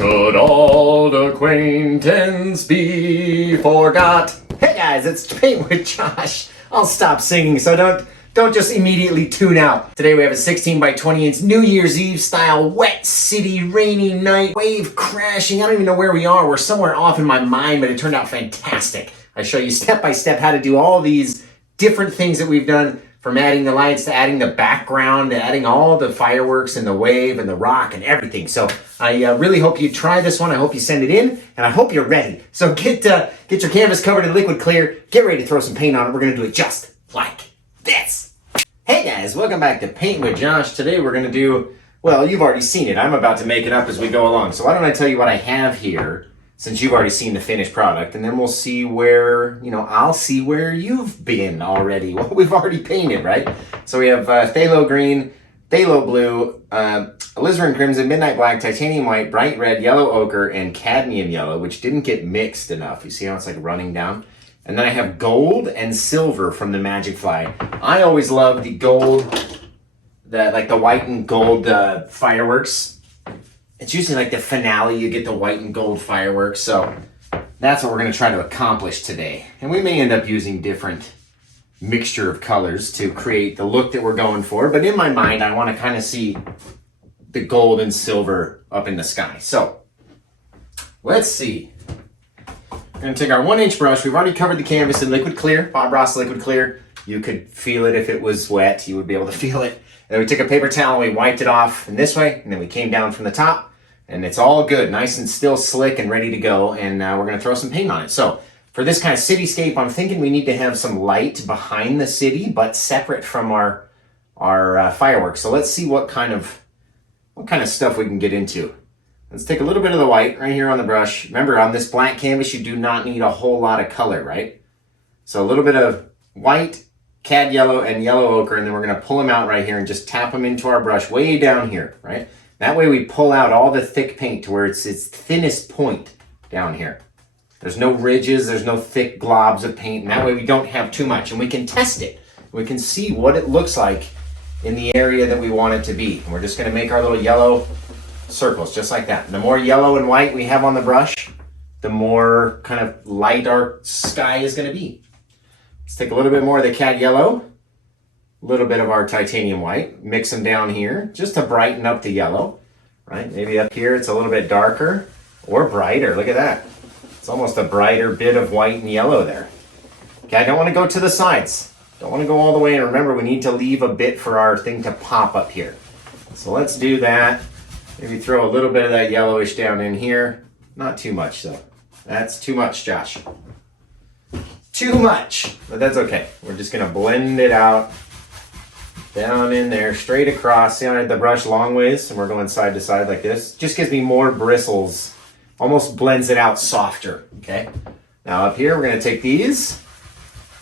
Should old acquaintance be forgot? Hey guys, it's Paint with Josh. I'll stop singing, so don't just immediately tune out. Today we have a 16 by 20 inch New Year's Eve style wet city rainy night wave crashing. I don't even know where we are. We're somewhere off in my mind, but it turned out fantastic. I show you step by step how to do all these different things that we've done, from adding the lights to adding the background to adding all the fireworks and the wave and the rock and everything. So I really hope you try this one. I hope you send it in, and I hope you're ready. So get your canvas covered in liquid clear. Get ready to throw some paint on it. We're going to do it just like this. Hey guys, welcome back to Paint with Josh. Today we're going to do, well, you've already seen it. I'm about to make it up as we go along. So why don't I tell you what I have here, since you've already seen the finished product, and then we'll see where, I'll see where you've been already. Well, we've already painted, right? So we have Phthalo green, Phthalo blue, Alizarin crimson, midnight black, titanium white, bright red, yellow ochre, and cadmium yellow, which didn't get mixed enough. You see how it's like running down? And then I have gold and silver from the MagicFly. I always love the gold, like the white and gold fireworks. It's usually like the finale, you get the white and gold fireworks. So that's what we're going to try to accomplish today. And we may end up using different mixture of colors to create the look that we're going for. But in my mind, I want to kind of see the gold and silver up in the sky. So let's see. We're going to take our 1-inch brush. We've already covered the canvas in liquid clear, Bob Ross liquid clear. You could feel it if it was wet. You would be able to feel it. And then we took a paper towel and we wiped it off in this way. And then we came down from the top. And it's all good, nice and still slick and ready to go. And we're going to throw some paint on it. So for this kind of cityscape, I'm thinking we need to have some light behind the city, but separate from our fireworks. So let's see what kind of stuff we can get into. Let's take a little bit of the white right here on the brush. Remember, on this blank canvas, you do not need a whole lot of color, right? So a little bit of white, cad yellow, and yellow ochre, and then we're going to pull them out right here and just tap them into our brush way down here, right? That way we pull out all the thick paint to where it's its thinnest point down here. There's no ridges, there's no thick globs of paint, and that way we don't have too much. And we can test it. We can see what it looks like in the area that we want it to be. And we're just going to make our little yellow circles, just like that. And the more yellow and white we have on the brush, the more kind of light our sky is going to be. Let's take a little bit more of the cad yellow, a little bit of our titanium white, mix them down here just to brighten up the yellow, right? Maybe up here it's a little bit darker or brighter. Look at that. It's almost a brighter bit of white and yellow there. Okay, I don't want to go to the sides. Don't want to go all the way. And remember, we need to leave a bit for our thing to pop up here. So let's do that. Maybe throw a little bit of that yellowish down in here. Not too much though. That's too much, Josh. Too much, but that's okay. We're just gonna blend it out down in there, straight across. See how I had the brush long ways and we're going side to side like this? Just gives me more bristles, almost blends it out softer, okay? Now up here, we're gonna take these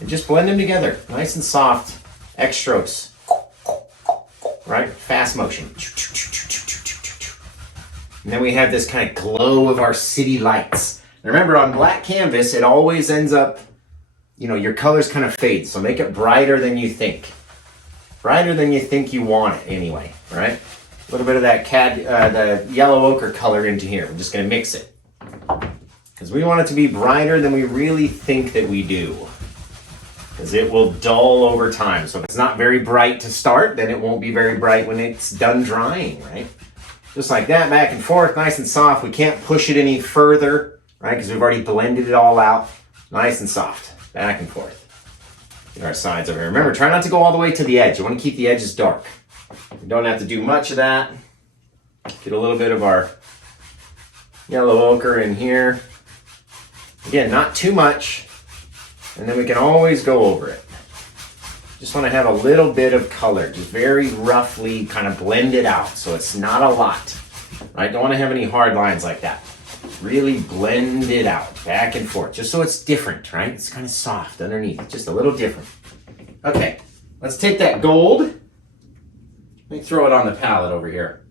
and just blend them together. Nice and soft, X strokes, right? Fast motion. And then we have this kind of glow of our city lights. And remember, on black canvas, it always ends up, your colors kind of fade. So make it brighter than you think. Brighter than you think you want it anyway, right? A little bit of that the yellow ochre color into here. We're just gonna mix it. Because we want it to be brighter than we really think that we do. Because it will dull over time. So if it's not very bright to start, then it won't be very bright when it's done drying, right? Just like that, back and forth, nice and soft. We can't push it any further, right? Because we've already blended it all out. Nice and soft, back and forth. Get our sides over here. Remember, try not to go all the way to the edge. You want to keep the edges dark. We don't have to do much of that. Get a little bit of our yellow ochre in here. Again, not too much. And then we can always go over it. Just want to have a little bit of color, just very roughly kind of blend it out so it's not a lot, right? Don't want to have any hard lines like that. Really blend it out, back and forth, just so it's different, right? It's kind of soft underneath, just a little different. Okay, let's take that gold. Let me throw it on the palette over here.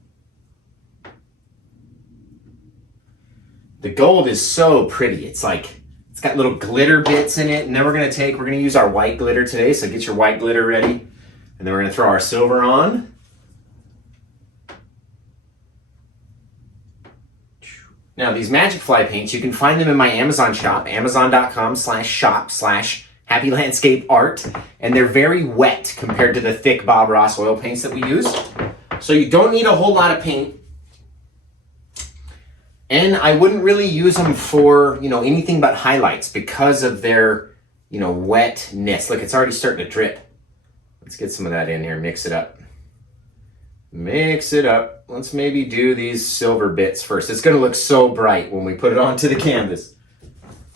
The gold is so pretty. It's got little glitter bits in it, and then we're gonna use our white glitter today, so get your white glitter ready. And then we're gonna throw our silver on. Now these MagicFly paints, you can find them in my Amazon shop, amazon.com/shop/happylandscapeart, and they're very wet compared to the thick Bob Ross oil paints that we use. So you don't need a whole lot of paint. And I wouldn't really use them for, anything but highlights because of their, wetness. Look, it's already starting to drip. Let's get some of that in here, mix it up. Mix it up. Let's maybe do these silver bits first. It's gonna look so bright when we put it onto the canvas.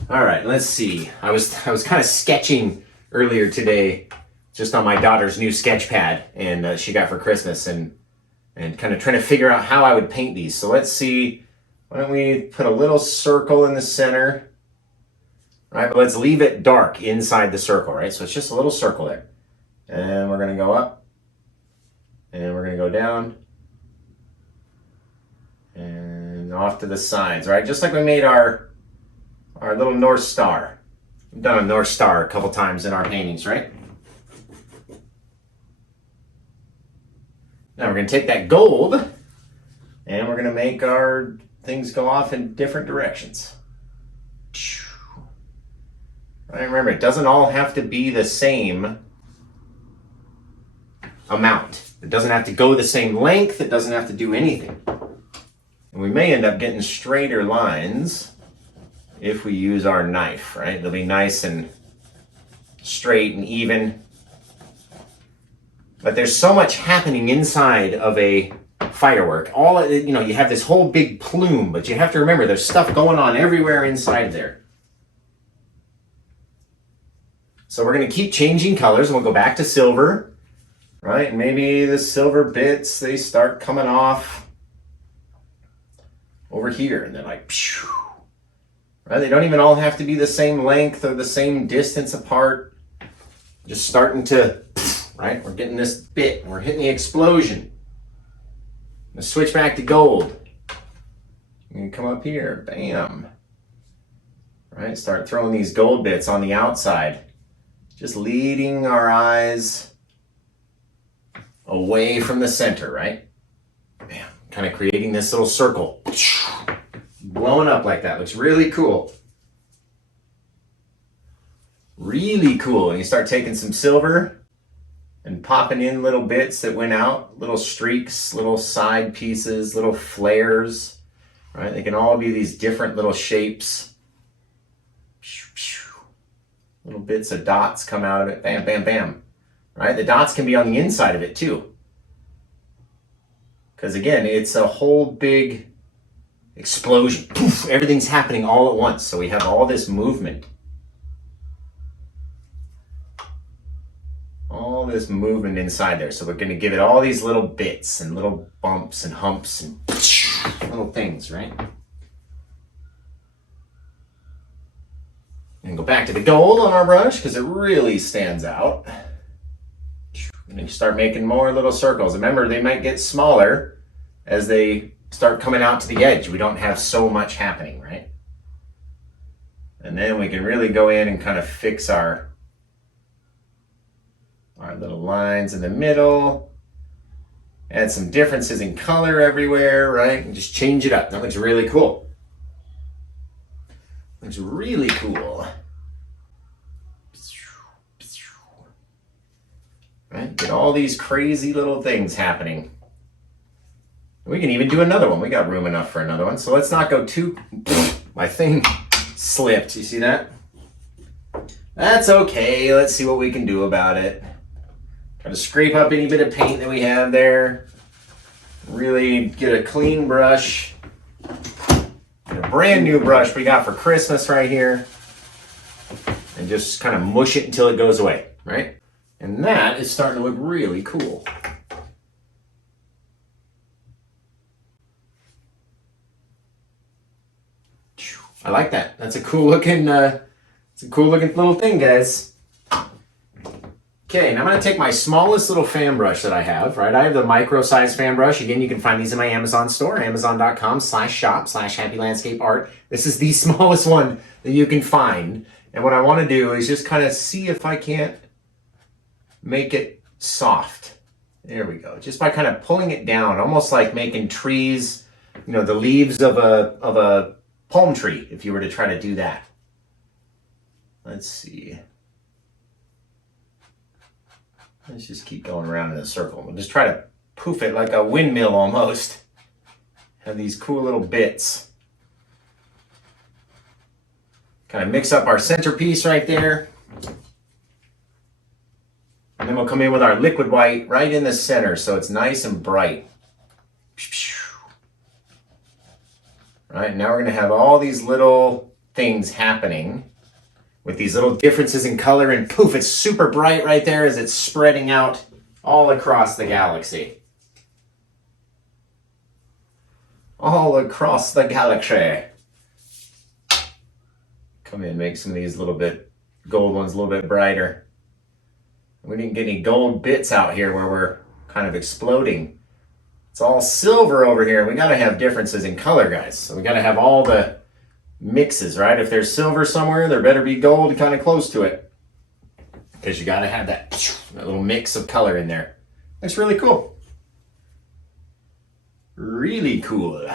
All right, let's see. I was kind of sketching earlier today just on my daughter's new sketch pad and she got for Christmas and kind of trying to figure out how I would paint these. So let's see. Why don't we put a little circle in the center? All right, but let's leave it dark inside the circle, right? So it's just a little circle there. And we're gonna go up. And we're gonna go down. And off to the sides, right? Just like we made our little North Star. We've done a North Star a couple times in our paintings, right? Now we're gonna take that gold and we're gonna make our things go off in different directions. Right, remember, it doesn't all have to be the same amount. It doesn't have to go the same length. It doesn't have to do anything. And we may end up getting straighter lines if we use our knife, right? They'll be nice and straight and even. But there's so much happening inside of a firework. You have this whole big plume, but you have to remember there's stuff going on everywhere inside there. So we're going to keep changing colors and we'll go back to silver, right? And maybe the silver bits, they start coming off over here and they're like, phew, right? They don't even all have to be the same length or the same distance apart. Just starting to, right? We're getting this bit, we're hitting the explosion. Let's switch back to gold. You can come up here, bam. Right, start throwing these gold bits on the outside. Just leading our eyes away from the center, right? Bam, kind of creating this little circle. Blowing up like that, looks really cool. Really cool. And you start taking some silver and popping in little bits that went out, little streaks, little side pieces, little flares, right? They can all be these different little shapes. Little bits of dots come out of it, bam, bam, bam, right? The dots can be on the inside of it too. Because again, it's a whole big explosion. Poof, everything's happening all at once. So we have all this movement. All this movement inside there. So we're going to give it all these little bits and little bumps and humps and little things, right? And go back to the gold on our brush because it really stands out. And then you start making more little circles. Remember, they might get smaller as they start coming out to the edge. We don't have so much happening, right? And then we can really go in and kind of fix our little lines in the middle. Add some differences in color everywhere, right? And just change it up. That looks really cool. Looks really cool. Right? Get all these crazy little things happening. We can even do another one. We got room enough for another one. So let's not go too... My thing slipped. You see that? That's okay. Let's see what we can do about it. Try to scrape up any bit of paint that we have there. Really get a clean brush. A brand new brush we got for Christmas right here. And just kind of mush it until it goes away, right? And that is starting to look really cool. I like that. That's a cool looking, little thing, guys. Okay, now I'm going to take my smallest little fan brush that I have, right? I have the micro size fan brush. Again, you can find these in my Amazon store, amazon.com/shop/happylandscapeart. This is the smallest one that you can find. And what I want to do is just kind of see if I can't make it soft. There we go. Just by kind of pulling it down, almost like making trees, the leaves of a palm tree if you were to try to do that. Let's see. Let's just keep going around in a circle. We'll just try to poof it like a windmill almost. Have these cool little bits. Kind of mix up our centerpiece right there. And then we'll come in with our liquid white right in the center so it's nice and bright. Right, now we're going to have all these little things happening with these little differences in color, and poof, it's super bright right there as it's spreading out all across the galaxy. All across the galaxy. Come in, make some of these little bit gold ones a little bit brighter. We didn't get any gold bits out here where we're kind of exploding. It's all silver over here. We got to have differences in color, guys. So we got to have all the mixes, right? If there's silver somewhere, there better be gold kind of close to it. Because you got to have that little mix of color in there. That's really cool. Really cool.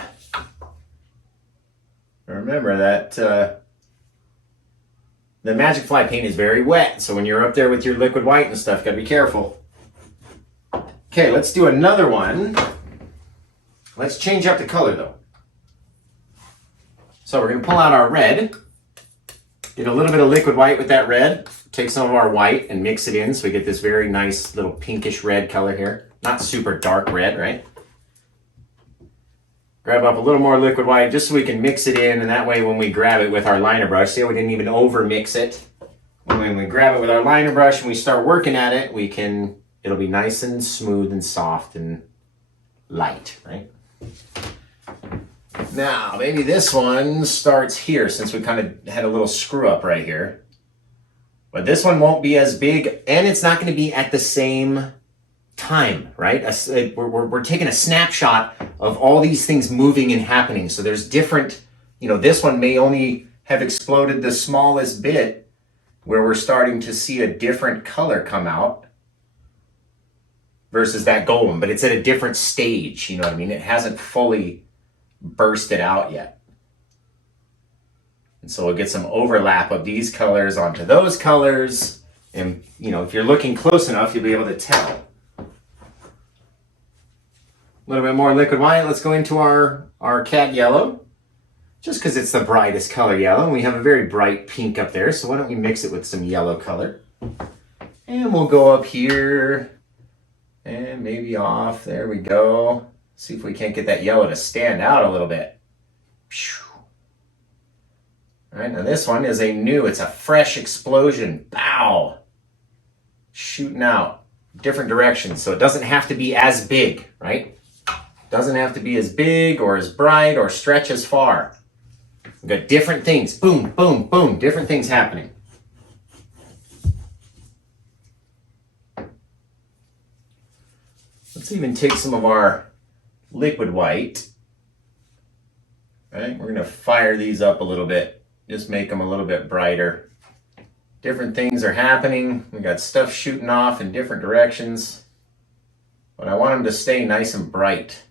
Remember that the MagicFly paint is very wet, so when you're up there with your liquid white and stuff, gotta be careful. Okay, let's do another one. Let's change up the color though. So we're gonna pull out our red, get a little bit of liquid white with that red, take some of our white and mix it in so we get this very nice little pinkish red color here. Not super dark red, right? Grab up a little more liquid white just so we can mix it in, and that way when we grab it with our liner brush, see how we didn't even over mix it. When we grab it with our liner brush and we start working at it, it'll be nice and smooth and soft and light, right? Now, maybe this one starts here since we kind of had a little screw up right here. But this one won't be as big, and it's not going to be at the same time, right? We're taking a snapshot of all these things moving and happening. So there's different, this one may only have exploded the smallest bit where we're starting to see a different color come out versus that gold one, but it's at a different stage, you know what I mean? It hasn't fully bursted out yet. And so we'll get some overlap of these colors onto those colors. And, if you're looking close enough, you'll be able to tell. A little bit more liquid white. Let's go into our cat yellow, just because it's the brightest color yellow. And we have a very bright pink up there, so why don't we mix it with some yellow color? And we'll go up here and maybe off. There we go. See if we can't get that yellow to stand out a little bit. All right, now this one is it's a fresh explosion. Bow! Shooting out different directions, so it doesn't have to be as big, right? Doesn't have to be as big or as bright or stretch as far. We've got different things. Boom, boom, boom. Different things happening. Let's even take some of our liquid white. Right? We're going to fire these up a little bit. Just make them a little bit brighter. Different things are happening. We got stuff shooting off in different directions. But I want them to stay nice and bright.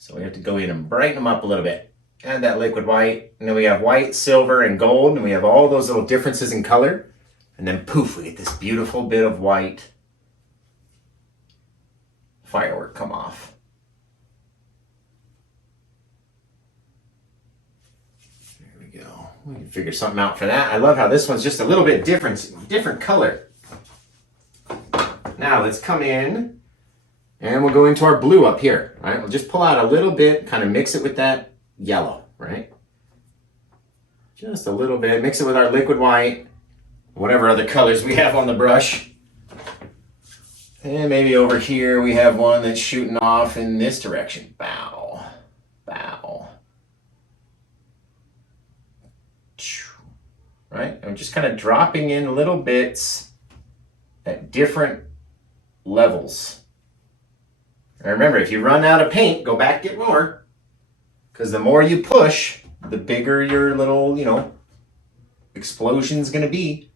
So we have to go in and brighten them up a little bit. Add that liquid white. And then we have white, silver, and gold. And we have all those little differences in color. And then poof, we get this beautiful bit of white firework come off. There we go. We can figure something out for that. I love how this one's just a little bit different color. Now let's come in. And we'll go into our blue up here, right? We'll just pull out a little bit, kind of mix it with that yellow, right? Just a little bit. Mix it with our liquid white, whatever other colors we have on the brush. And maybe over here we have one that's shooting off in this direction. Bow, bow. Right? I'm just kind of dropping in little bits at different levels. And remember, if you run out of paint, go back, get more. Because the more you push, the bigger your little, explosion's going to be.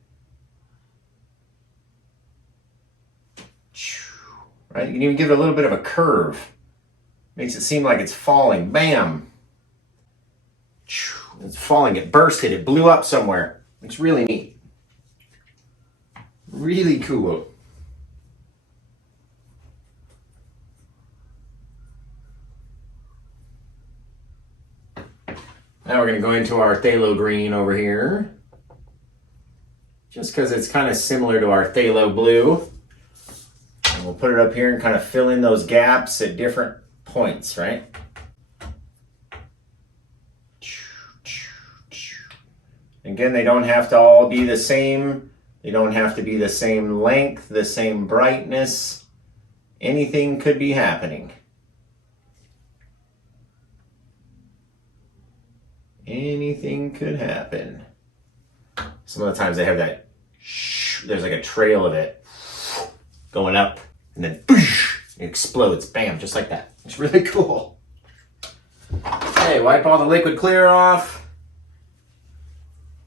Right? You can even give it a little bit of a curve. Makes it seem like it's falling. Bam! It's falling, it bursted, it blew up somewhere. It's really neat. Really cool. Now we're going to go into our phthalo green over here. Just because it's kind of similar to our phthalo blue. And we'll put it up here and kind of fill in those gaps at different points, right? Again, they don't have to all be the same. They don't have to be the same length, the same brightness. Anything could be happening. Anything could happen. Some of the times they have that, there's like a trail of it going up and then it explodes, bam, just like that. It's really cool. Okay, wipe all the liquid clear off.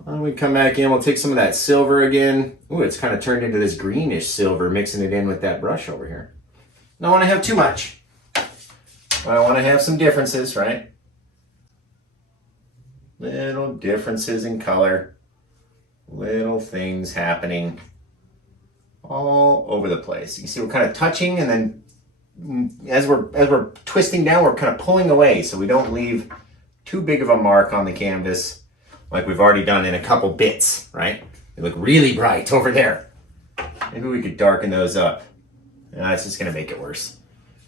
When we come back in, we'll take some of that silver again. Ooh, it's kind of turned into this greenish silver, mixing it in with that brush over here. Don't want to have too much. I want to have some differences, right? Little differences in color. Little things happening all over the place. You can see we're kind of touching, and then as we're twisting down, we're kind of pulling away so we don't leave too big of a mark on the canvas like we've already done in a couple bits, right? They look really bright over there. Maybe we could darken those up. No, it's just gonna make it worse.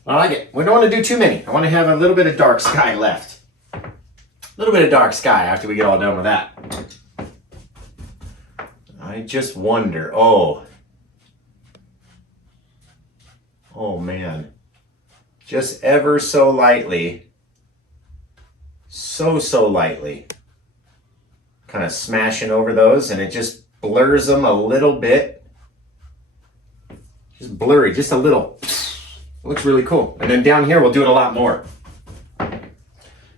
I like it. We don't want to do too many. I want to have a little bit of dark sky left. A little bit of dark sky after we get all done with that. I just wonder, oh man, just ever so lightly, so lightly, kind of smashing over those, and it just blurs them a little bit. Just blurry, just a little. It looks really cool. And then down here, we'll do it a lot more.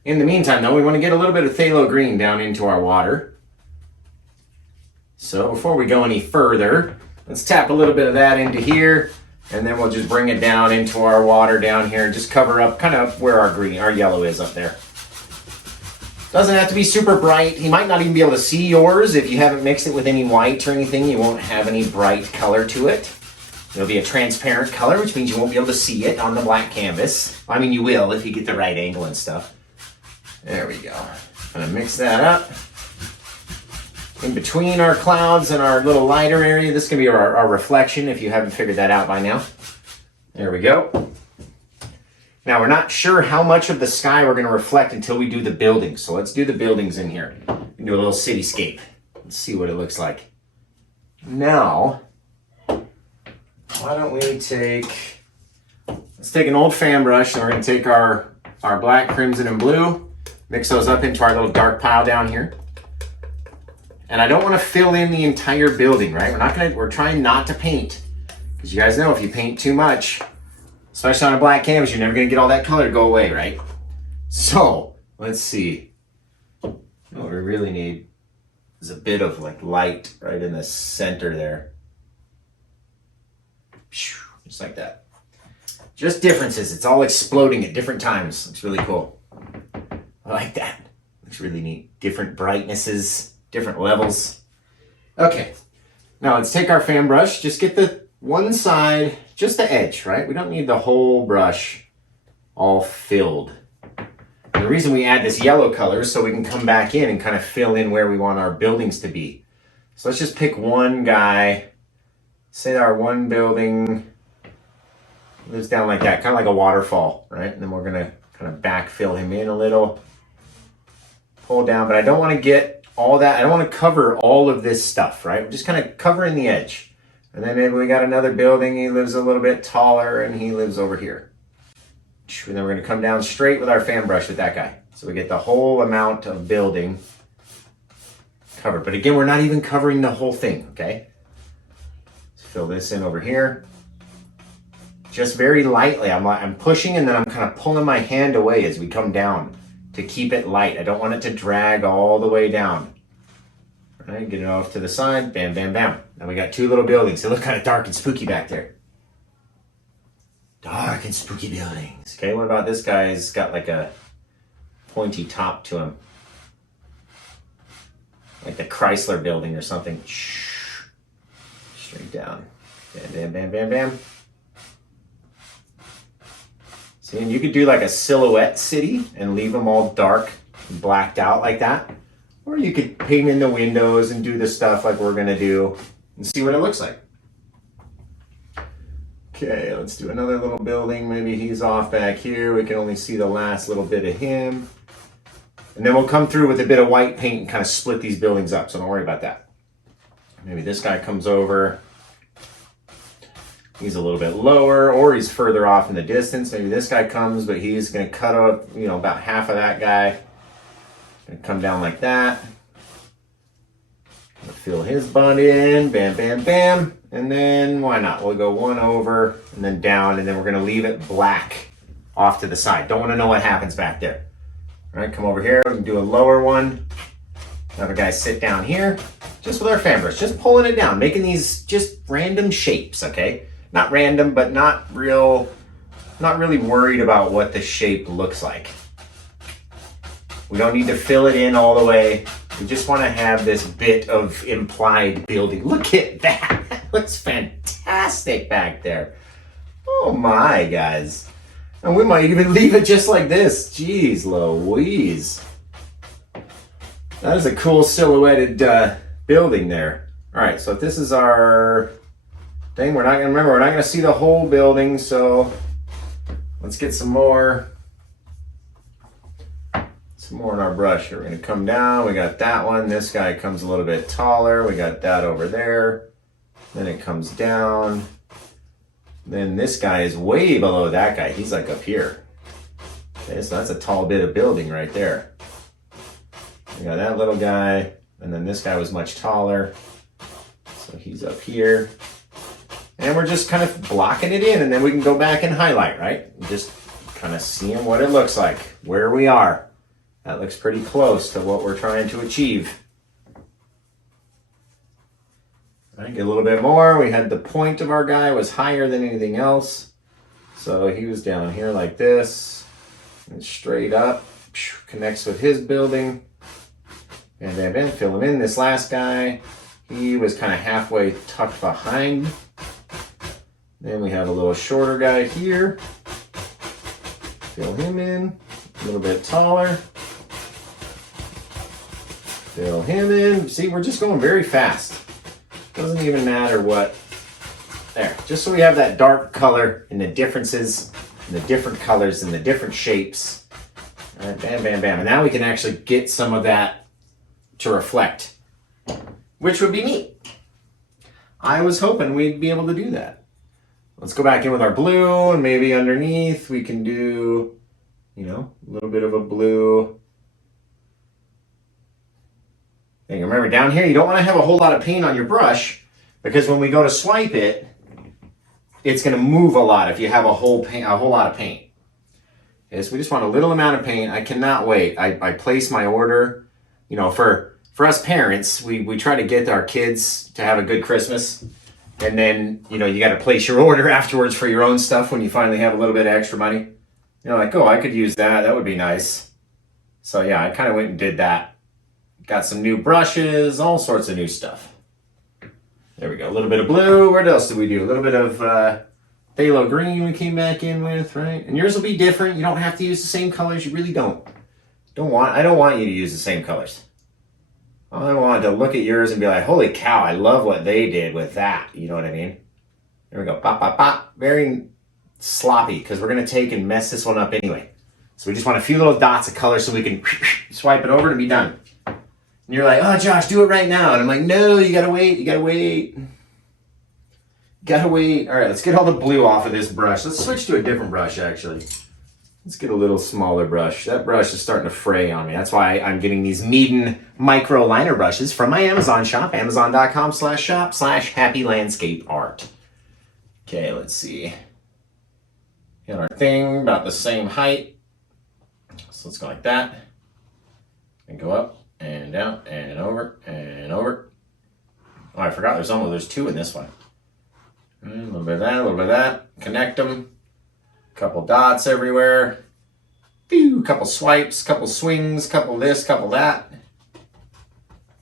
In the meantime, though, we want to get a little bit of phthalo green down into our water. So before we go any further, let's tap a little bit of that into here, and then we'll just bring it down into our water down here and just cover up kind of where our yellow is up there. Doesn't have to be super bright. You might not even be able to see yours if you haven't mixed it with any white or anything. You won't have any bright color to it. It'll be a transparent color, which means you won't be able to see it on the black canvas. I mean, you will if you get the right angle and stuff. There we go. Gonna mix that up. In between our clouds and our little lighter area, this is gonna be our reflection if you haven't figured that out by now. There we go. Now, we're not sure how much of the sky we're gonna reflect until we do the buildings. So let's do the buildings in here. And do a little cityscape. Let's see what it looks like. Now, why don't we let's take an old fan brush, and we're gonna take our black, crimson, and blue, mix those up into our little dark pile down here. And I don't want to fill in the entire building, right? We're trying not to paint. Because you guys know if you paint too much, especially on a black canvas, you're never gonna get all that color to go away, right? So, let's see. What we really need is a bit of like light right in the center there. Just like that. Just differences. It's all exploding at different times. It's really cool. I like that. Looks really neat. Different brightnesses, different levels. Okay. Now let's take our fan brush. Just get the one side, just the edge, right? We don't need the whole brush all filled. And the reason we add this yellow color is so we can come back in and kind of fill in where we want our buildings to be. So let's just pick one guy. Say our one building lives down like that, kind of like a waterfall, right? And then we're gonna kind of backfill him in a little, pull down, but I don't want to get all that. I don't want to cover all of this stuff, right? We're just kind of covering the edge. And then maybe we got another building. He lives a little bit taller, and he lives over here. And then we're gonna come down straight with our fan brush with that guy. So we get the whole amount of building covered. But again, we're not even covering the whole thing, okay? Fill this in over here. Just very lightly. I'm pushing, and then I'm kind of pulling my hand away as we come down to keep it light. I don't want it to drag all the way down. All right, get it off to the side. Bam, bam, bam. Now we got two little buildings. They look kind of dark and spooky back there. Dark and spooky buildings. Okay, what about this guy? He's got like a pointy top to him. Like the Chrysler building or something. Straight down. Bam, bam, bam, bam, bam. See, and you could do like a silhouette city and leave them all dark and blacked out like that. Or you could paint in the windows and do the stuff like we're gonna do and see what it looks like. Okay, let's do another little building. Maybe he's off back here. We can only see the last little bit of him. And then we'll come through with a bit of white paint and kind of split these buildings up, so don't worry about that. Maybe this guy comes over. He's a little bit lower, or he's further off in the distance. Maybe this guy comes, but he's gonna cut out, about half of that guy. Gonna come down like that. We'll fill his butt in, bam, bam, bam. And then why not? We'll go one over and then down, and then we're gonna leave it black off to the side. Don't wanna know what happens back there. All right, come over here, we can do a lower one. Have a guy sit down here, just with our fan brush, just pulling it down, making these just random shapes, okay? Not random, but not really worried about what the shape looks like. We don't need to fill it in all the way. We just want to have this bit of implied building. Look at that. That looks fantastic back there. Oh my, guys. And we might even leave it just like this. Jeez Louise. That is a cool silhouetted building there. All right, so if this is our thing, we're not gonna see the whole building, so let's get some more in our brush here. We're gonna come down, we got that one. This guy comes a little bit taller. We got that over there. Then it comes down. Then this guy is way below that guy. He's like up here. Okay, so that's a tall bit of building right there. We got that little guy, and then this guy was much taller. So he's up here. And we're just kind of blocking it in, and then we can go back and highlight, right? Just kind of seeing what it looks like, where we are. That looks pretty close to what we're trying to achieve. I think a little bit more. We had the point of our guy was higher than anything else. So he was down here like this, and straight up, connects with his building. And then fill him in. This last guy, he was kind of halfway tucked behind. Then we have a little shorter guy here. Fill him in, a little bit taller. Fill him in. See, we're just going very fast. Doesn't even matter what. There, just so we have that dark color and the differences and the different colors and the different shapes. All right, bam, bam, bam. And now we can actually get some of that to reflect, which would be neat. I was hoping we'd be able to do that. Let's go back in with our blue, and maybe underneath we can do, a little bit of a blue. And remember, down here, you don't want to have a whole lot of paint on your brush, because when we go to swipe it, it's going to move a lot if you have a whole lot of paint. Okay, so we just want a little amount of paint. I cannot wait. I place my order. For us parents, we try to get our kids to have a good Christmas. And then, you got to place your order afterwards for your own stuff when you finally have a little bit of extra money. Like, oh, I could use that. That would be nice. So yeah, I kind of went and did that. Got some new brushes, all sorts of new stuff. There we go. A little bit of blue. What else did we do? A little bit of phthalo green we came back in with, right? And yours will be different. You don't have to use the same colors. You really don't. I don't want you to use the same colors. I wanted to look at yours and be like, holy cow, I love what they did with that. You know what I mean? There we go. Pop, pop, pop. Very sloppy, because we're going to take and mess this one up anyway. So we just want a few little dots of color so we can swipe it over and be done. And you're like, oh, Josh, do it right now. And I'm like, no, you got to wait. You got to wait. Got to wait. All right, let's get all the blue off of this brush. Let's switch to a different brush, actually. Let's get a little smaller brush. That brush is starting to fray on me. That's why I'm getting these Meeden micro liner brushes from my Amazon shop, amazon.com/shop/happylandscapeart. Okay, let's see. Got our thing about the same height. So let's go like that. And go up and down and over and over. Oh, I forgot there's two in this one. A little bit of that, a little bit of that. Connect them. Couple dots everywhere. Couple swipes, couple swings, couple this, couple that.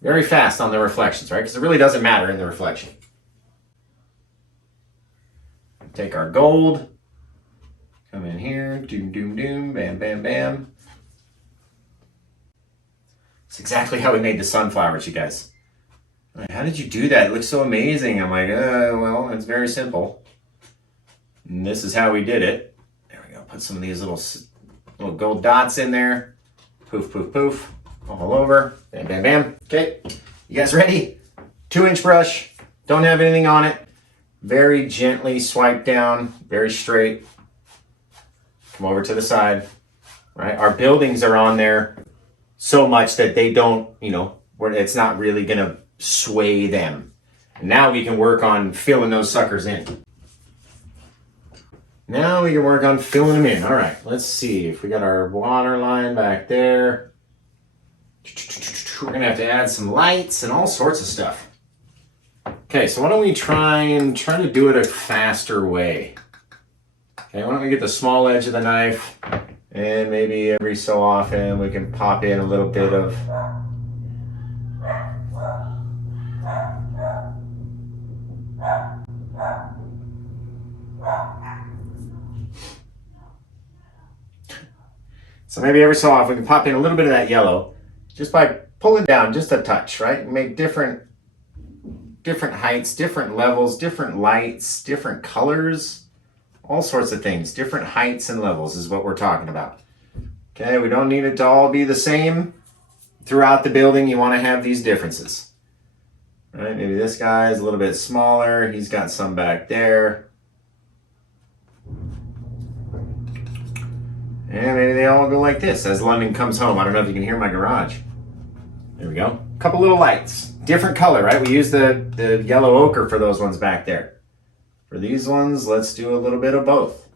very fast on the reflections, right? Because it really doesn't matter in the reflection. Take our gold, come in here, doom, doom, doom, bam, bam, bam. It's exactly how we made the sunflowers, you guys. Like, how did you do that? It looks so amazing. I'm like, well, it's very simple. And this is how we did it. There we go. Put some of these little gold dots in there. Poof, poof, poof. All over. Bam, bam, bam. Okay. You guys ready? 2-inch brush. Don't have anything on it. Very gently swipe down. Very straight. Come over to the side. Right? Our buildings are on there so much that they don't, it's not really going to sway them. And now we can work on filling those suckers in. Now we can work on filling them in. All right, let's see if we got our water line back there. We're gonna have to add some lights and all sorts of stuff. Okay, so why don't we try to do it a faster way? Okay, why don't we get the small edge of the knife, and maybe every so often we can pop in a little bit of So maybe every so often we can pop in a little bit of that yellow just by pulling down just a touch, right? Make different heights, different levels, different lights, different colors, all sorts of things. Different heights and levels is what we're talking about. Okay, we don't need it to all be the same throughout the building. You want to have these differences. Right? Maybe this guy is a little bit smaller. He's got some back there. And maybe they all go like this as London comes home. I don't know if you can hear my garage. There we go. A couple little lights. Different color, right? We use the yellow ochre for those ones back there. For these ones, let's do a little bit of both.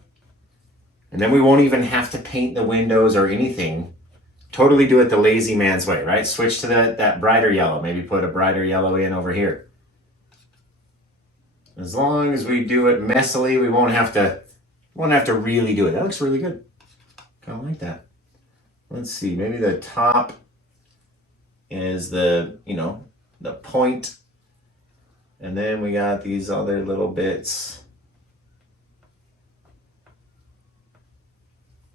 And then we won't even have to paint the windows or anything. Totally do it the lazy man's way, right? Switch to that brighter yellow. Maybe put a brighter yellow in over here. As long as we do it messily, we won't have to really do it. That looks really good. Kind of like that. Let's see, maybe the top is the point. And then we got these other little bits.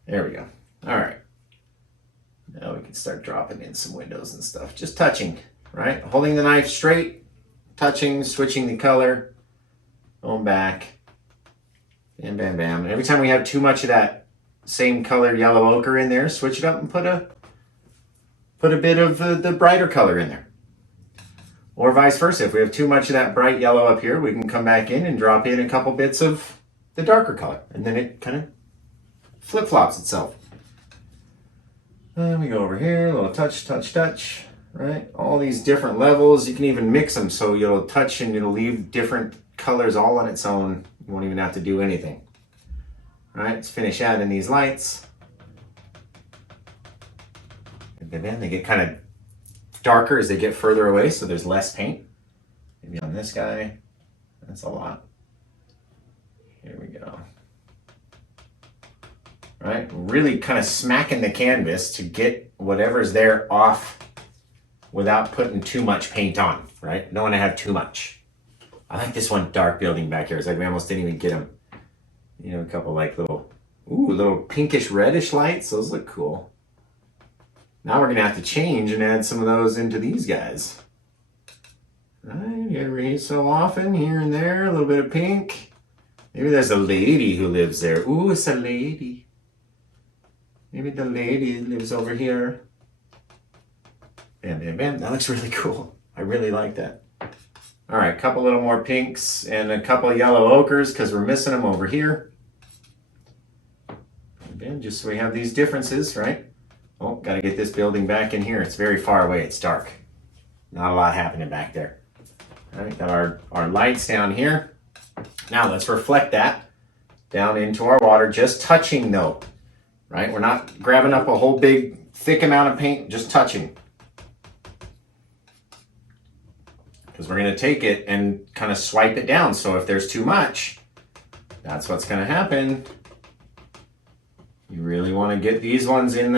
There we go. All right. Now we can start dropping in some windows and stuff. Just touching, right? Holding the knife straight, touching, switching the color, going back. Bam, bam, bam. And every time we have too much of that same color yellow ochre in there, switch it up and put a bit of the brighter color in there. Or vice versa. If we have too much of that bright yellow up here, we can come back in and drop in a couple bits of the darker color. And then it kind of flip-flops itself. And we go over here, a little touch, touch, touch, right? All these different levels. You can even mix them so you'll touch and it'll leave different colors all on its own. You won't even have to do anything. All right, let's finish adding these lights. And then they get kind of darker as they get further away, so there's less paint. Maybe on this guy, that's a lot. Here we go. All right, really kind of smacking the canvas to get whatever's there off without putting too much paint on, right? Don't want to have too much. I like this one dark building back here. It's like we almost didn't even get them. A couple like little pinkish reddish lights. Those look cool. Now we're gonna have to change and add some of those into these guys. Right, every so often, here and there, a little bit of pink. Maybe there's a lady who lives there. Ooh, it's a lady. Maybe the lady lives over here. Bam, bam, bam. That looks really cool. I really like that. All right, a couple little more pinks and a couple yellow ochres because we're missing them over here. Again, just so we have these differences, right? Oh, gotta get this building back in here. It's very far away, it's dark. Not a lot happening back there. All right, got our lights down here. Now let's reflect that down into our water, just touching though, right? We're not grabbing up a whole big, thick amount of paint, just touching. Because we're gonna take it and kind of swipe it down. So if there's too much, that's what's gonna happen. You really wanna get these ones in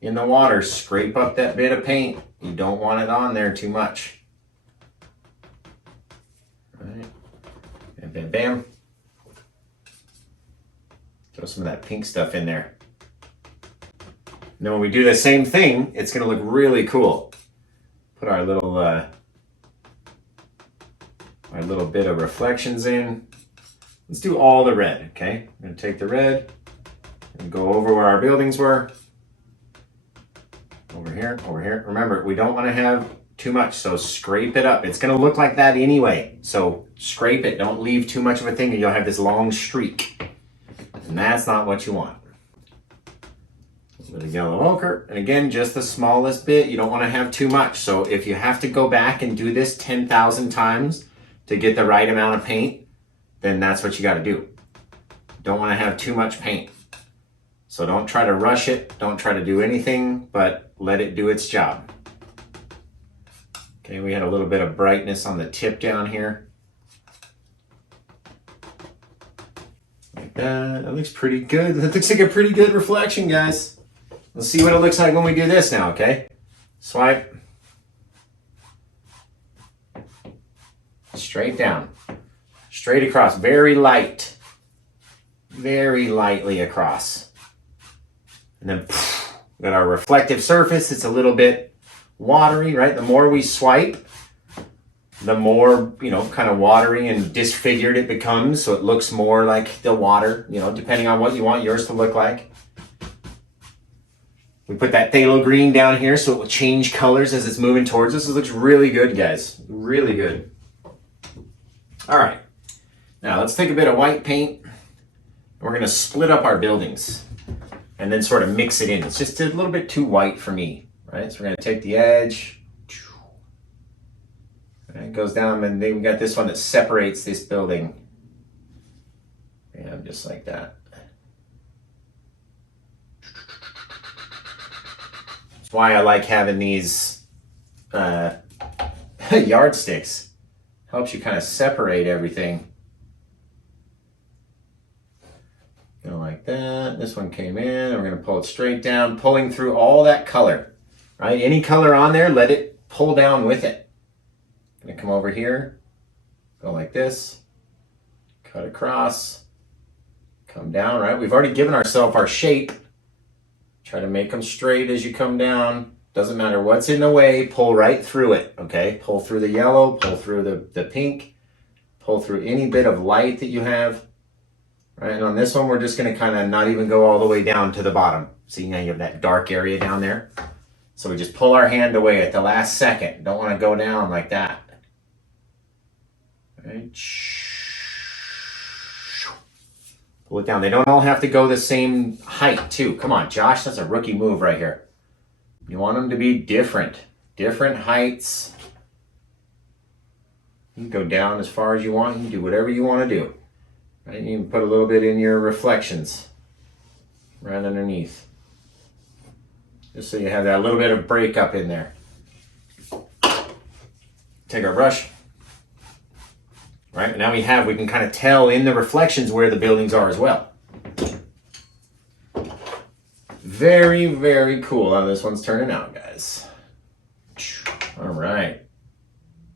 in the water, scrape up that bit of paint. You don't want it on there too much. All right. Bam, bam, bam. Throw some of that pink stuff in there. And then when we do the same thing, it's going to look really cool. Put our little bit of reflections in. Let's do all the red, okay? I'm going to take the red and go over where our buildings were. Over here, over here. Remember, we don't want to have too much, so scrape it up. It's going to look like that anyway, so scrape it. Don't leave too much of a thing, and you'll have this long streak. And that's not what you want. With a yellow ochre, and again, just the smallest bit. You don't want to have too much. So if you have to go back and do this 10,000 times to get the right amount of paint, then that's what you got to do. Don't want to have too much paint. So don't try to rush it. Don't try to do anything, but let it do its job. Okay, we had a little bit of brightness on the tip down here. Like that. That looks pretty good. That looks like a pretty good reflection, guys. Let's see what it looks like when we do this now, okay? Swipe. Straight down. Straight across. Very light. Very lightly across. And then we got our reflective surface. It's a little bit watery, right? The more we swipe, the more, kind of watery and disfigured it becomes. So it looks more like the water, depending on what you want yours to look like. We put that phthalo green down here so it will change colors as it's moving towards us. It looks really good, guys. Really good. All right. Now let's take a bit of white paint. We're going to split up our buildings and then sort of mix it in. It's just a little bit too white for me, right? So we're going to take the edge. And it goes down, and then we got this one that separates this building. Yeah, just like that. That's why I like having these yardsticks. Helps you kind of separate everything. Go like that. This one came in, and we're going to pull it straight down, pulling through all that color. Right? Any color on there, let it pull down with it. Going to come over here, go like this, cut across, come down, right? We've already given ourselves our shape. Try to make them straight as you come down. Doesn't matter what's in the way, pull right through it, okay? Pull through the yellow, pull through the pink, pull through any bit of light that you have. Right, and on this one, we're just gonna kind of not even go all the way down to the bottom. See, now you have that dark area down there. So we just pull our hand away at the last second. Don't wanna go down like that. Right. Pull it down. They don't all have to go the same height too. Come on, Josh, that's a rookie move right here. You want them to be different heights. You can go down as far as you want. You can do whatever you want to do. Right? You can put a little bit in your reflections right underneath. Just so you have that little bit of breakup in there. Take our brush. Right, now we can kind of tell in the reflections where the buildings are as well. Very, very cool how this one's turning out, guys. All right.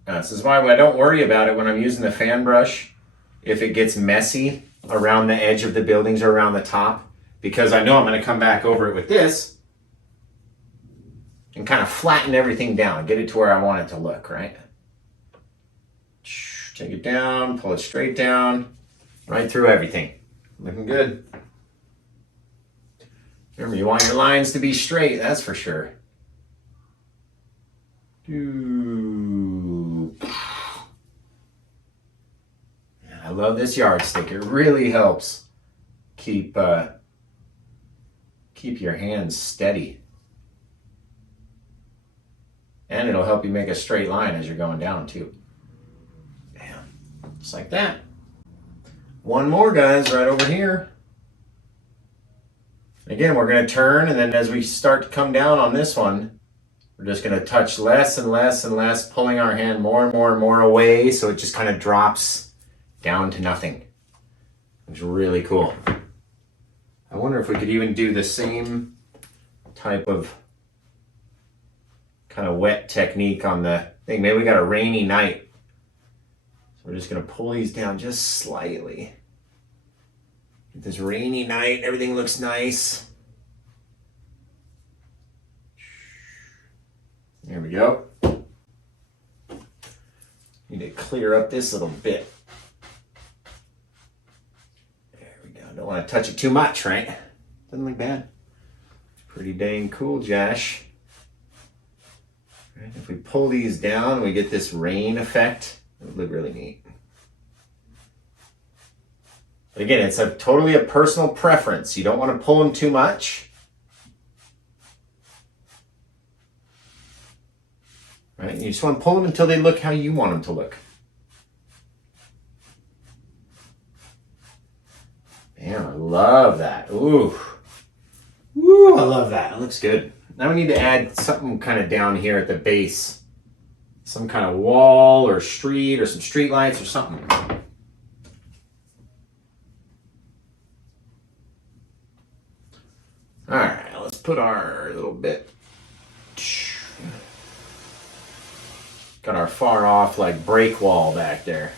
This is why I don't worry about it when I'm using the fan brush if it gets messy around the edge of the buildings or around the top, because I know I'm going to come back over it with this and kind of flatten everything down, get it to where I want it to look, right? Take it down, pull it straight down, right through everything. Looking good. Remember, you want your lines to be straight, that's for sure. I love this yardstick. It really helps keep your hands steady. And it'll help you make a straight line as you're going down too. Just like that. One more, guys, right over here. Again, we're going to turn, and then as we start to come down on this one, we're just going to touch less and less and less, pulling our hand more and more and more away, so it just kind of drops down to nothing. It's really cool. I wonder if we could even do the same type of kind of wet technique on the thing. Maybe we got a rainy night. So we're just gonna pull these down just slightly. Get this rainy night, everything looks nice. There we go. Need to clear up this little bit. There we go. Don't want to touch it too much, right? Doesn't look bad. Pretty dang cool, Josh. Right, if we pull these down, we get this rain effect. It would look really neat. But again, it's totally a personal preference. You don't want to pull them too much. Right? You just want to pull them until they look how you want them to look. Man, I love that. Ooh. Ooh, I love that. It looks good. Now we need to add something kind of down here at the base. Some kind of wall or street or some street lights or something. All right, let's put our little bit. Got our far off like break wall back there.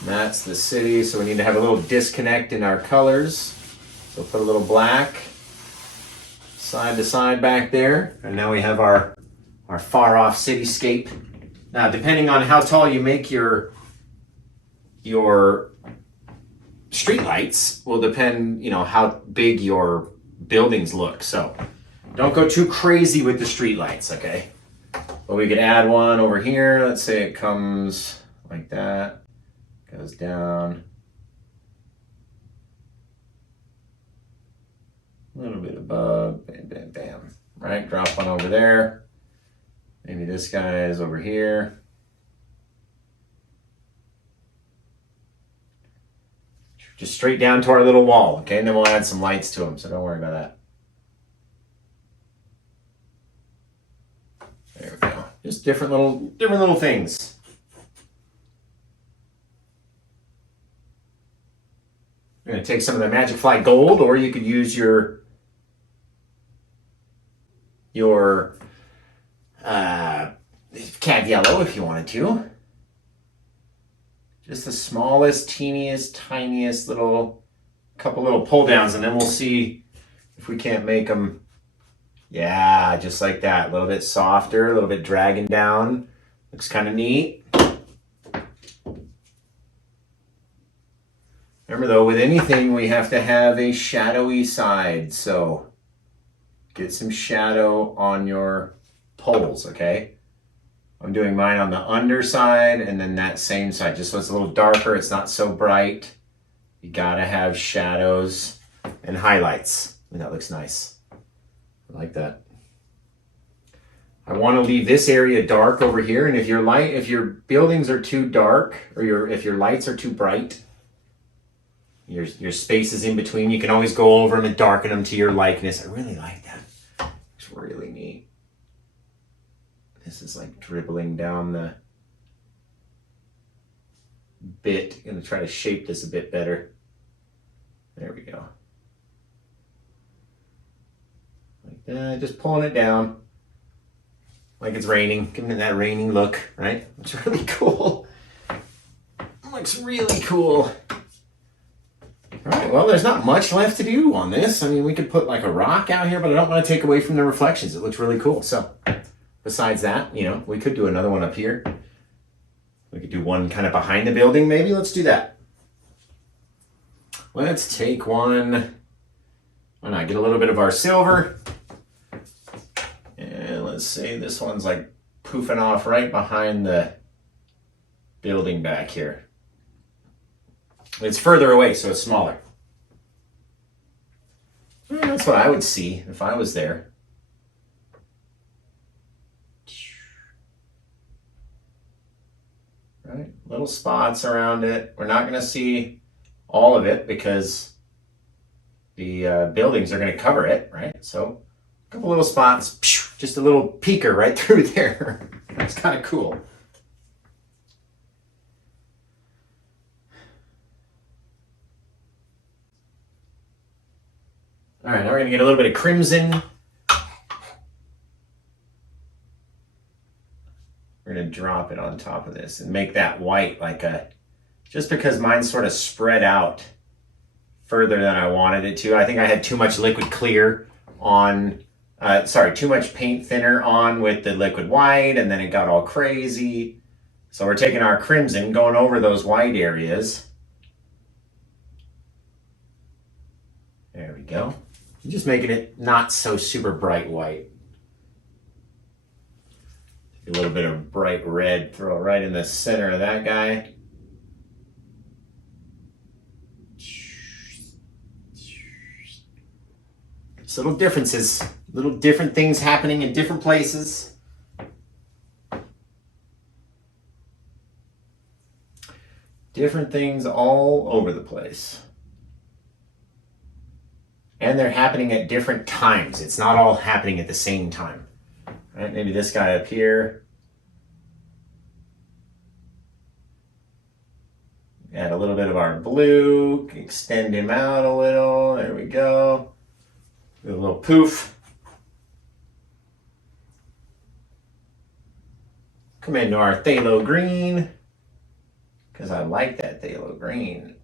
And that's the city, so we need to have a little disconnect in our colors. So put a little black side to side back there. And now we have our far off cityscape. Now, depending on how tall you make your street lights will depend, how big your buildings look. So don't go too crazy with the street lights, okay? But we could add one over here. Let's say it comes like that, goes down. A little bit above, bam, bam, bam. Right, drop one over there. Maybe this guy is over here. Just straight down to our little wall, okay? And then we'll add some lights to them, so don't worry about that. There we go. Just different little things. You're gonna take some of the MagicFly gold, or you could use your cad yellow if you wanted to. Just the smallest, teeniest, tiniest couple little pull downs, and then we'll see if we can't make them. Yeah, just like that. A little bit softer, a little bit dragging down. Looks kind of neat. Remember though, with anything, we have to have a shadowy side. So get some shadow on your poles, okay? I'm doing mine on the underside and then that same side, just so it's a little darker, it's not so bright. You gotta have shadows and highlights. I mean, that looks nice. I like that. I want to leave this area dark over here, and if your buildings are too dark, or if your lights are too bright, your spaces in between, you can always go over them and darken them to your likeness. I really like that. It's really neat. This is like dribbling down the bit. I'm gonna try to shape this a bit better. There we go. Like that, just pulling it down. Like it's raining, giving it that raining look, right? It's really cool. It looks really cool. All right, well, there's not much left to do on this. I mean, we could put like a rock out here, but I don't want to take away from the reflections. It looks really cool. So besides that, we could do another one up here. We could do one kind of behind the building, maybe. Let's do that. Let's take one. Why not get a little bit of our silver? And let's say this one's like poofing off right behind the building back here. It's further away, so it's smaller. That's what I would see if I was there. Right, little spots around it. We're not going to see all of it because the buildings are going to cover it, right? So a couple little spots, just a little peeker right through there. That's kind of cool. All right, now we're going to get a little bit of crimson drop it on top of this and make that white like a, just because mine's sort of spread out further than I wanted it to. I think I had too much liquid clear on, too much paint thinner on with the liquid white, and then it got all crazy. So we're taking our crimson, going over those white areas. There we go. Just making it not so super bright white. A little bit of bright red, throw it right in the center of that guy. Just little differences, little different things happening in different places. Different things all over the place. And they're happening at different times. It's not all happening at the same time. Right? Maybe this guy up here. Add a little bit of our blue, extend him out a little. There we go. Do a little poof. Come into our phthalo green, because I like that phthalo green.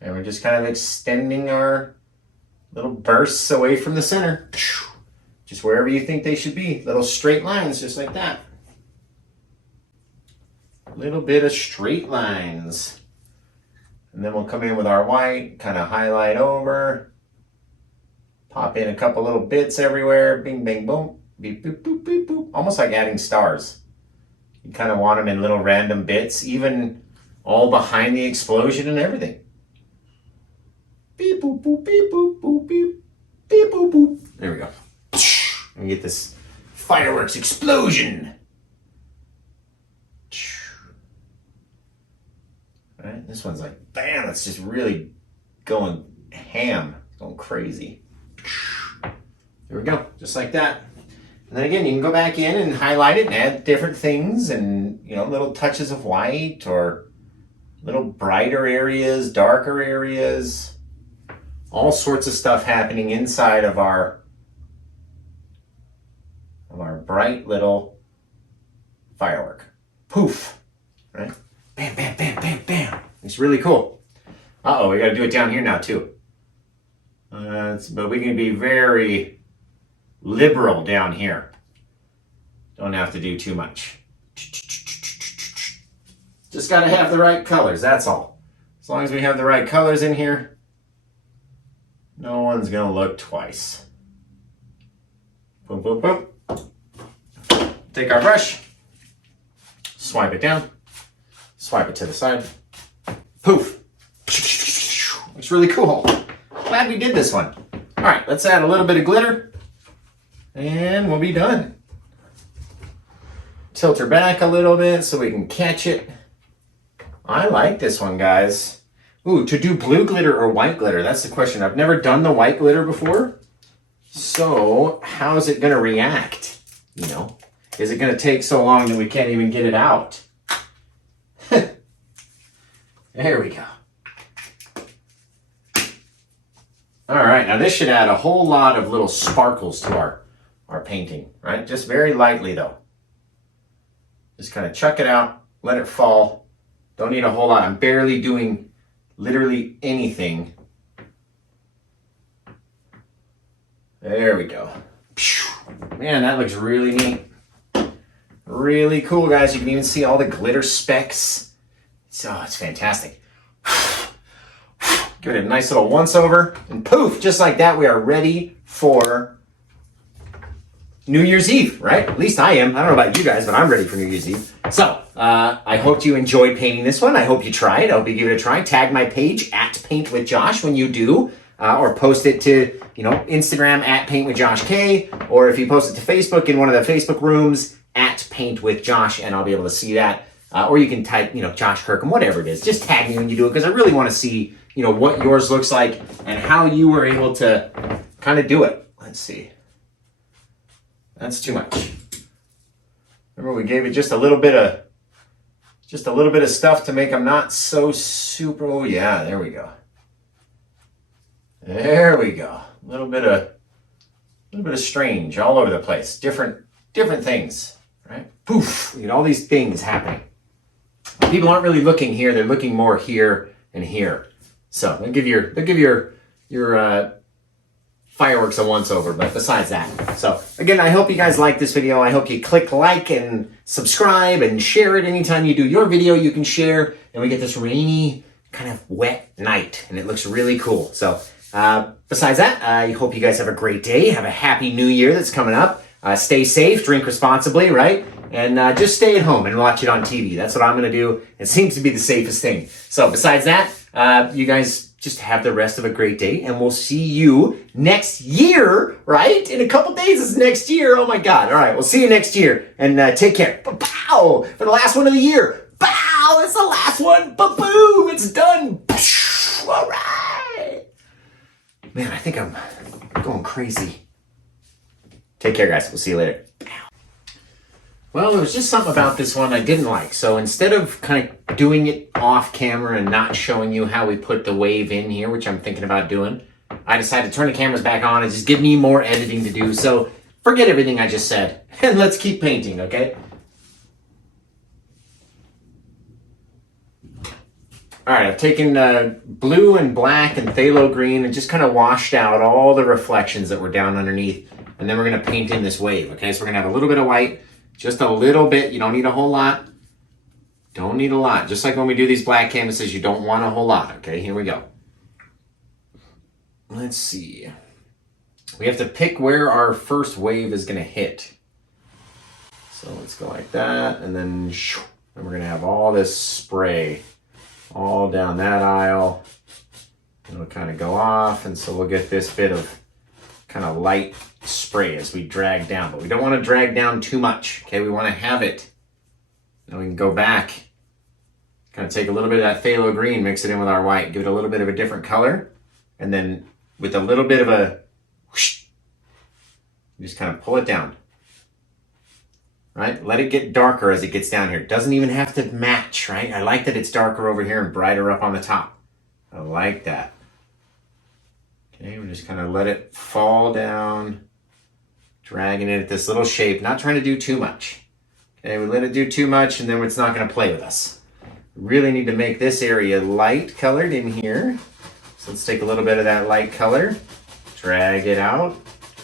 And we're just kind of extending our little bursts away from the center. Just wherever you think they should be. Little straight lines, just like that. Little bit of straight lines. And then we'll come in with our white, kind of highlight over. Pop in a couple little bits everywhere. Bing, bang, boom. Beep, boop, boop, beep, boop. Almost like adding stars. You kind of want them in little random bits, even all behind the explosion and everything. Beep, boop, boop, beep, boop, boop, beep. Beep, boop, boop. There we go. And we get this fireworks explosion. All right, this one's like, bam, it's just really going ham, going crazy. There we go, just like that. And then again, you can go back in and highlight it and add different things and, you know, little touches of white or little brighter areas, darker areas. All sorts of stuff happening inside of our bright little firework. Poof, right? Bam, bam, bam, bam, bam. It's really cool. Uh-oh, we got to do it down here now too. But we can be very liberal down here. Don't have to do too much. Just got to have the right colors, that's all. As long as we have the right colors in here, no one's going to look twice. Boom, boom, boom. Take our brush, swipe it down, swipe it to the side. Poof. Looks really cool. Glad we did this one. All right, let's add a little bit of glitter and we'll be done. Tilt her back a little bit so we can catch it. I like this one, guys. Ooh, to do blue glitter or white glitter, that's the question. I've never done the white glitter before. So how is it going to react? You know, is it going to take so long that we can't even get it out? There we go. All right, now this should add a whole lot of little sparkles to our painting, right? Just very lightly though. Just kind of chuck it out, let it fall. Don't need a whole lot. I'm barely doing literally anything. There we go. Man, that looks really neat. Really cool, guys. You can even see all the glitter specks. So it's fantastic. Give it a nice little once over and poof, just like that, we are ready for New Year's Eve, right? At least I am. I don't know about you guys, but I'm ready for New Year's Eve. So I hope you enjoyed painting this one. I hope you try it. I hope you give it a try. Tag my page at Paint with Josh when you do, or post it to, you know, Instagram at Paint with Josh K, or if you post it to Facebook in one of the Facebook rooms at Paint with Josh, and I'll be able to see that. Or you can type, you know, Josh Kirkham, whatever it is. Just tag me when you do it, because I really want to see, you know, what yours looks like and how you were able to kind of do it. Let's see. That's too much. Remember, we gave it just a little bit of stuff to make them not so super. Oh yeah, there we go. There we go. A little bit of strange all over the place. Different things, right? Poof! You get all these things happening. People aren't really looking here. They're looking more here and here. So they'll give your fireworks a once over, but besides that. So again, I hope you guys like this video. I hope you click like and subscribe and share it. Anytime you do your video, you can share. And we get this rainy, kind of wet night, and it looks really cool. So besides that, I hope you guys have a great day. Have a happy new year that's coming up. Stay safe, drink responsibly, right? And just stay at home and watch it on TV. That's what I'm going to do. It seems to be the safest thing. So besides that, you guys just have the rest of a great day, and we'll see you next year, right? In a couple days is next year. Oh my God. All right. We'll see you next year, and take care. Pow! For the last one of the year. Pow! It's the last one. Ba-boom! It's done. All right. Man, I think I'm going crazy. Take care, guys. We'll see you later. Well, there was just something about this one I didn't like. So instead of kind of doing it off camera and not showing you how we put the wave in here, which I'm thinking about doing, I decided to turn the cameras back on and just give me more editing to do. So forget everything I just said and let's keep painting, okay? All right, I've taken blue and black and phthalo green and just kind of washed out all the reflections that were down underneath. And then we're going to paint in this wave, okay? So we're going to have a little bit of white. Just a little bit. You don't need a whole lot. Don't need a lot. Just like when we do these black canvases, you don't want a whole lot. Okay, here we go. Let's see. We have to pick where our first wave is going to hit. So let's go like that. And then we're going to have all this spray all down that aisle. It'll kind of go off. And so we'll get this bit of kind of light spray as we drag down, but we don't want to drag down too much. Okay, we want to have it. Now we can go back, kind of take a little bit of that phthalo green, mix it in with our white, give it a little bit of a different color, and then with a little bit of a whoosh, just kind of pull it down. Right? Let it get darker as it gets down here. It doesn't even have to match, right? I like that it's darker over here and brighter up on the top. I like that. Okay, we just kind of let it fall down, dragging it at this little shape, not trying to do too much. Okay, we let it do too much and then it's not going to play with us. We really need to make this area light colored in here. So let's take a little bit of that light color, drag it out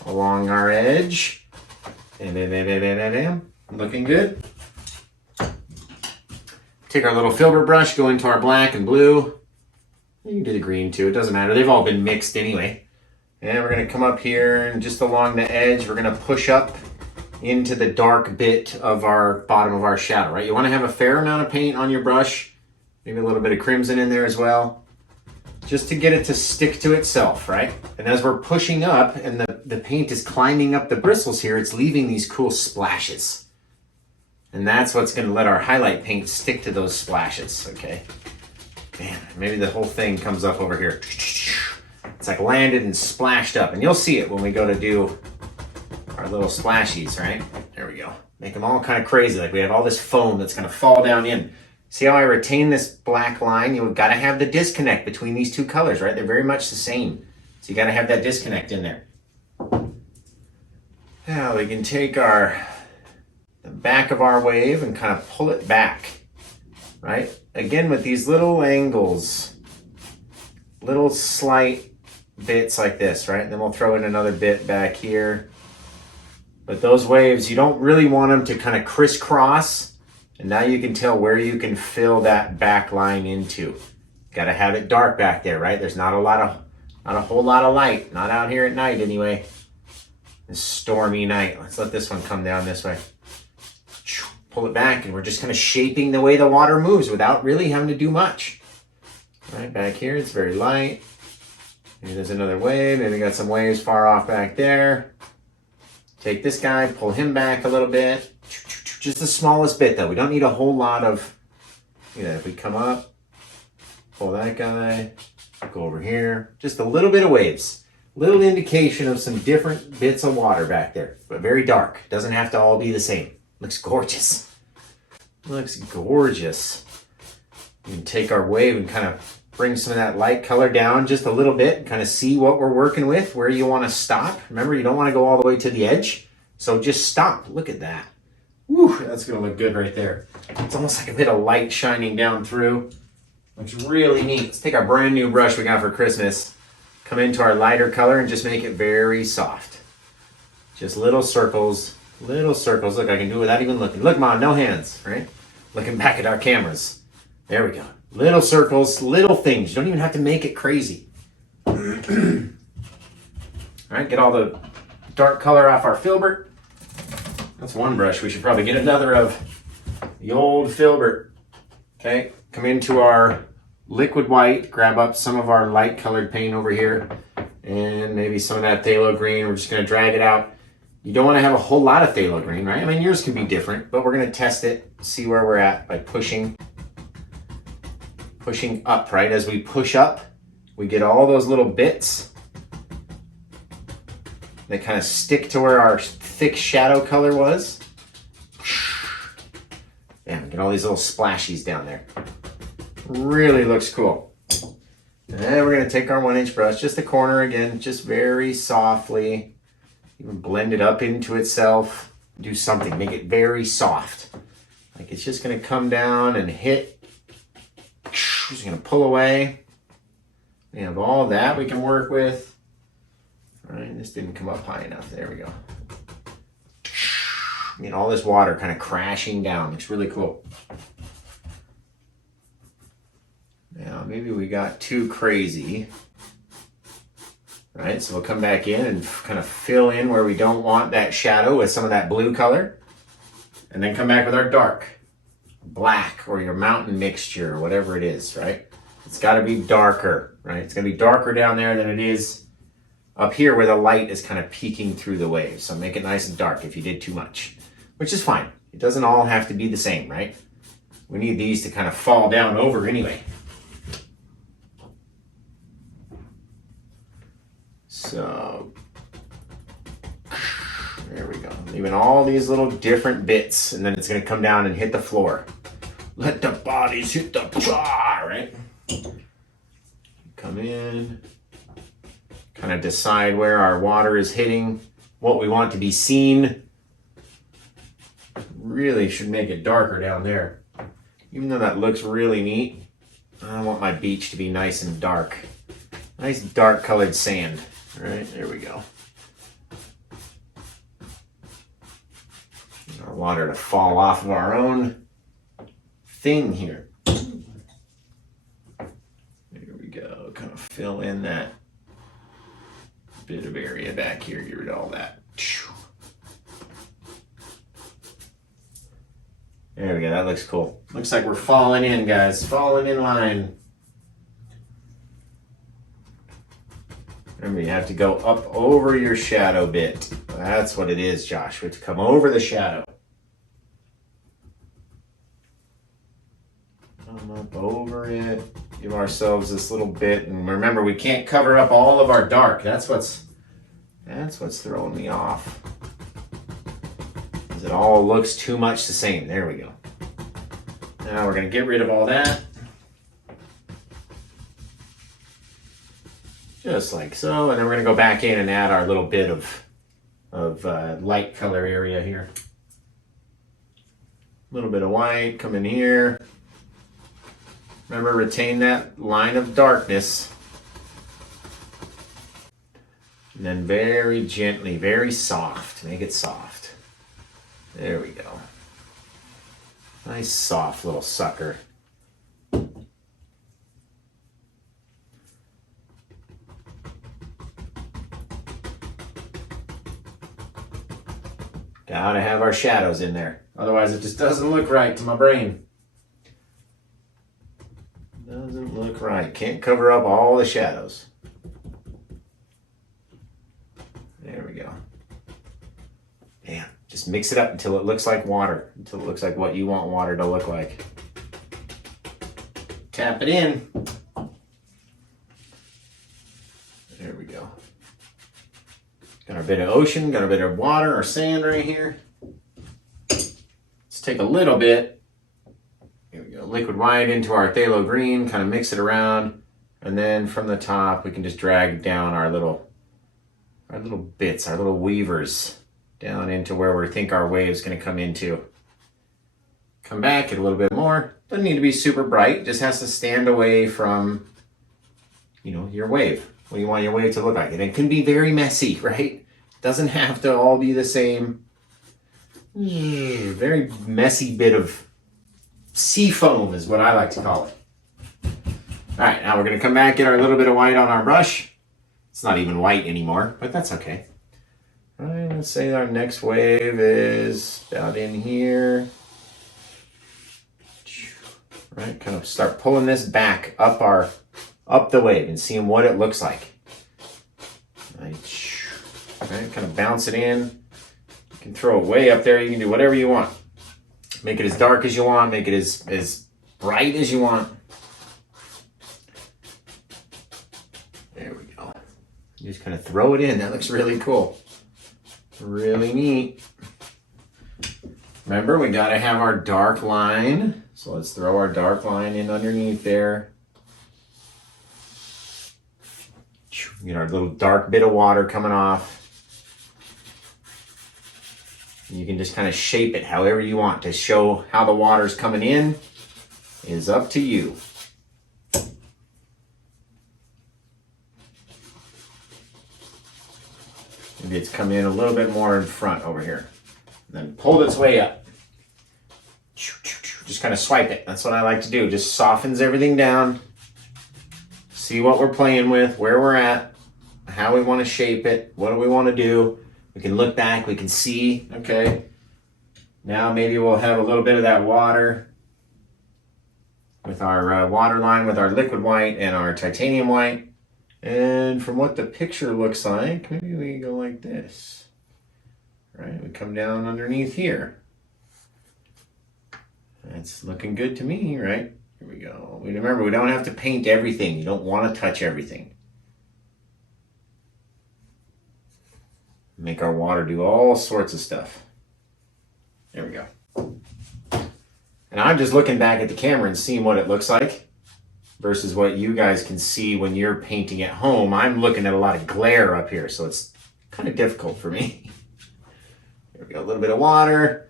along our edge. Looking good. Take our little filbert brush, go into our black and blue. You can do the green too, it doesn't matter. They've all been mixed anyway. And we're gonna come up here and just along the edge, we're gonna push up into the dark bit of our bottom of our shadow, right? You wanna have a fair amount of paint on your brush, maybe a little bit of crimson in there as well, just to get it to stick to itself, right? And as we're pushing up and the paint is climbing up the bristles here, it's leaving these cool splashes. And that's what's gonna let our highlight paint stick to those splashes, okay? Man, maybe the whole thing comes up over here. It's like landed and splashed up. And you'll see it when we go to do our little splashies, right? There we go. Make them all kind of crazy. Like we have all this foam that's going to fall down in. See how I retain this black line? You've got to have the disconnect between these two colors, right? They're very much the same. So you got to have that disconnect in there. Now we can take the back of our wave and kind of pull it back, right? Again, with these little angles, little slight bits like this, right? And then we'll throw in another bit back here. But those waves, you don't really want them to kind of crisscross. And now you can tell where you can fill that back line into. Got to have it dark back there, right? There's not a whole lot of light. Not out here at night anyway. This stormy night. Let's let this one come down this way. Pull it back, and we're just kind of shaping the way the water moves without really having to do much. Right back here, it's very light. Maybe there's another wave. Maybe we got some waves far off back there. Take this guy, pull him back a little bit. Just the smallest bit though. We don't need a whole lot of, if we come up, pull that guy, go over here. Just a little bit of waves. Little indication of some different bits of water back there, but very dark. Doesn't have to all be the same. Looks gorgeous. Looks gorgeous. You can take our wave and kind of bring some of that light color down just a little bit, kind of see what we're working with, where you want to stop. Remember, you don't want to go all the way to the edge, so just stop. Look at that. Woo, that's going to look good right there. It's almost like a bit of light shining down through. Looks really neat. Let's take our brand new brush we got for Christmas, come into our lighter color and just make it very soft. Just little circles, little circles. Look, I can do it without even looking. Look, Mom, no hands, right? Looking back at our cameras. There we go. Little circles, little things. You don't even have to make it crazy. All right, get all the dark color off our filbert. That's one brush. We should probably get another of the old filbert. Okay, come into our liquid white, grab up some of our light colored paint over here, and maybe some of that phthalo green. We're just gonna drag it out. You don't wanna have a whole lot of phthalo green, right? I mean, yours can be different, but we're gonna test it, see where we're at by pushing up, right? As we push up, we get all those little bits that kind of stick to where our thick shadow color was. Bam, get all these little splashies down there. Really looks cool. And then we're gonna take our 1-inch brush, just the corner again, just very softly, even blend it up into itself. Do something, make it very soft. Like it's just gonna come down and hit. Just gonna pull away. We have all that we can work with. All right, this didn't come up high enough. There we go. I mean, all this water kind of crashing down. Looks really cool. Now, maybe we got too crazy. Right, so we'll come back in and kind of fill in where we don't want that shadow with some of that blue color. And then come back with our dark. Black or your mountain mixture or whatever it is, right? It's got to be darker, right? It's going to be darker down there than it is up here where the light is kind of peeking through the waves. So make it nice and dark if you did too much, which is fine. It doesn't all have to be the same, right? We need these to kind of fall down over anyway. So there we go. Leaving all these little different bits, and then it's going to come down and hit the floor. Let the bodies hit the floor, right? Come in, kind of decide where our water is hitting, what we want to be seen. Really should make it darker down there. Even though that looks really neat, I want my beach to be nice and dark. Nice dark colored sand. All right, there we go. Our water to fall off of our own thing here. There we go. Kind of fill in that bit of area back here. Get rid of all that. There we go. That looks cool. Looks like we're falling in, guys. Falling in line. Remember, you have to go up over your shadow bit. That's what it is, Josh. We have to come over the shadow. Come up over it. Give ourselves this little bit. And remember, we can't cover up all of our dark. That's what's throwing me off. Because it all looks too much the same. There we go. Now we're going to get rid of all that. Just like so. And then we're going to go back in and add our little bit of light color area here. A little bit of white, come in here. Remember, retain that line of darkness. And then very gently, very soft, make it soft. There we go. Nice soft little sucker. Gotta have our shadows in there. Otherwise it just doesn't look right to my brain. Doesn't look right. Can't cover up all the shadows. There we go. Bam. Just mix it up until it looks like water. Until it looks like what you want water to look like. Tap it in. There we go. Got our bit of ocean, got a bit of water or sand right here. Let's take a little bit. Here we go. Liquid white into our phthalo green, kind of mix it around. And then from the top, we can just drag down our little bits, our little weavers down into where we think our wave's gonna come into. Come back, get a little bit more. Doesn't need to be super bright, just has to stand away from, you know, your wave. What do you want your wave to look like? And it can be very messy, right? Doesn't have to all be the same. Very messy bit of sea foam is what I like to call it. All right, now we're gonna come back, get our little bit of white on our brush. It's not even white anymore, but that's okay. All right, let's say our next wave is about in here. Right, kind of start pulling this back up the wave and seeing what it looks like. Right, kind of bounce it in. You can throw it way up there. You can do whatever you want. Make it as dark as you want. Make it as bright as you want. There we go. You just kind of throw it in. That looks really cool. Really neat. Remember, we got to have our dark line. So let's throw our dark line in underneath there. Get our little dark bit of water coming off. You can just kind of shape it however you want to show how the water's coming in is up to you. Maybe it's coming in a little bit more in front over here. And then pulled its way up. Just kind of swipe it. That's what I like to do. Just softens everything down. See what we're playing with, where we're at, how we want to shape it, what do we want to do. We can look back, we can see, okay. Now maybe we'll have a little bit of that water with our water line, with our liquid white and our titanium white. And from what the picture looks like, maybe we go like this. Right, we come down underneath here. That's looking good to me, right? Here we go. Remember, we don't have to paint everything. You don't want to touch everything. Make our water do all sorts of stuff. There we go. And I'm just looking back at the camera and seeing what it looks like versus what you guys can see when you're painting at home. I'm looking at a lot of glare up here, so it's kind of difficult for me. Here we go, a little bit of water.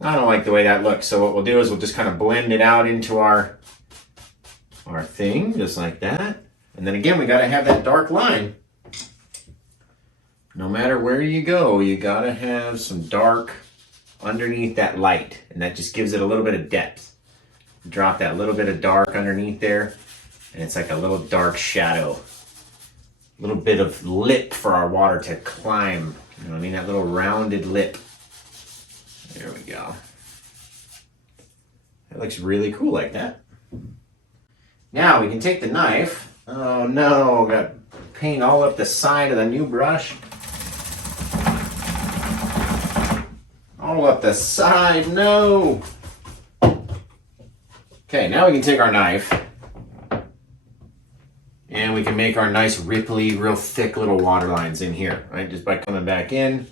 I don't like the way that looks, so what we'll do is we'll just kind of blend it out into our thing, just like that. And then again, we got to have that dark line. No matter where you go, you got to have some dark underneath that light, and that just gives it a little bit of depth. Drop that little bit of dark underneath there, and it's like a little dark shadow. A little bit of lip for our water to climb. You know what I mean? That little rounded lip. There we go. That looks really cool like that. Now we can take the knife. Oh no, got paint all up the side of the new brush. All up the side, no. Okay, now we can take our knife and we can make our nice ripply, real thick little water lines in here, right? Just by coming back in,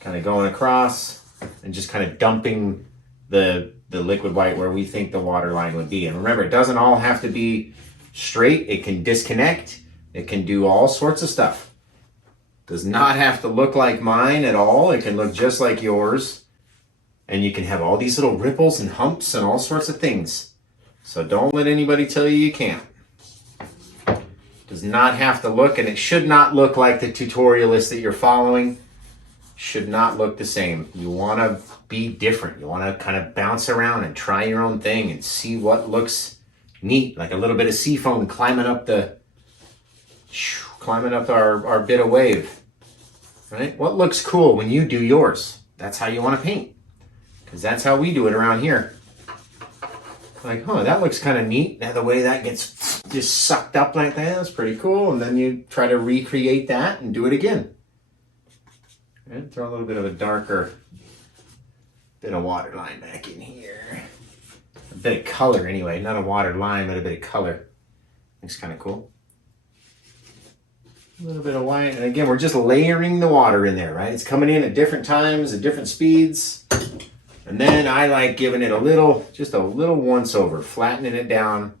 kind of going across, and just kind of dumping the liquid white where we think the water line would be. And remember, it doesn't all have to be straight. It can disconnect. It can do all sorts of stuff. Does not have to look like mine at all. It can look just like yours. And you can have all these little ripples and humps and all sorts of things. So don't let anybody tell you you can't. Does not have to look, and it should not look like the tutorialist that you're following. Should not look the same. You want to be different. You want to kind of bounce around and try your own thing and see what looks neat, like a little bit of sea foam climbing up our bit of wave. Right? What looks cool when you do yours? That's how you want to paint, because that's how we do it around here. Like, huh, that looks kind of neat. Now the way that gets just sucked up like that, that's pretty cool. And then you try to recreate that and do it again. And throw a little bit of a darker bit of water line back in here. A bit of color anyway, not a water line, but a bit of color. Looks kind of cool. A little bit of white, and again, we're just layering the water in there, right? It's coming in at different times, at different speeds. And then I like giving it just a little once over, flattening it down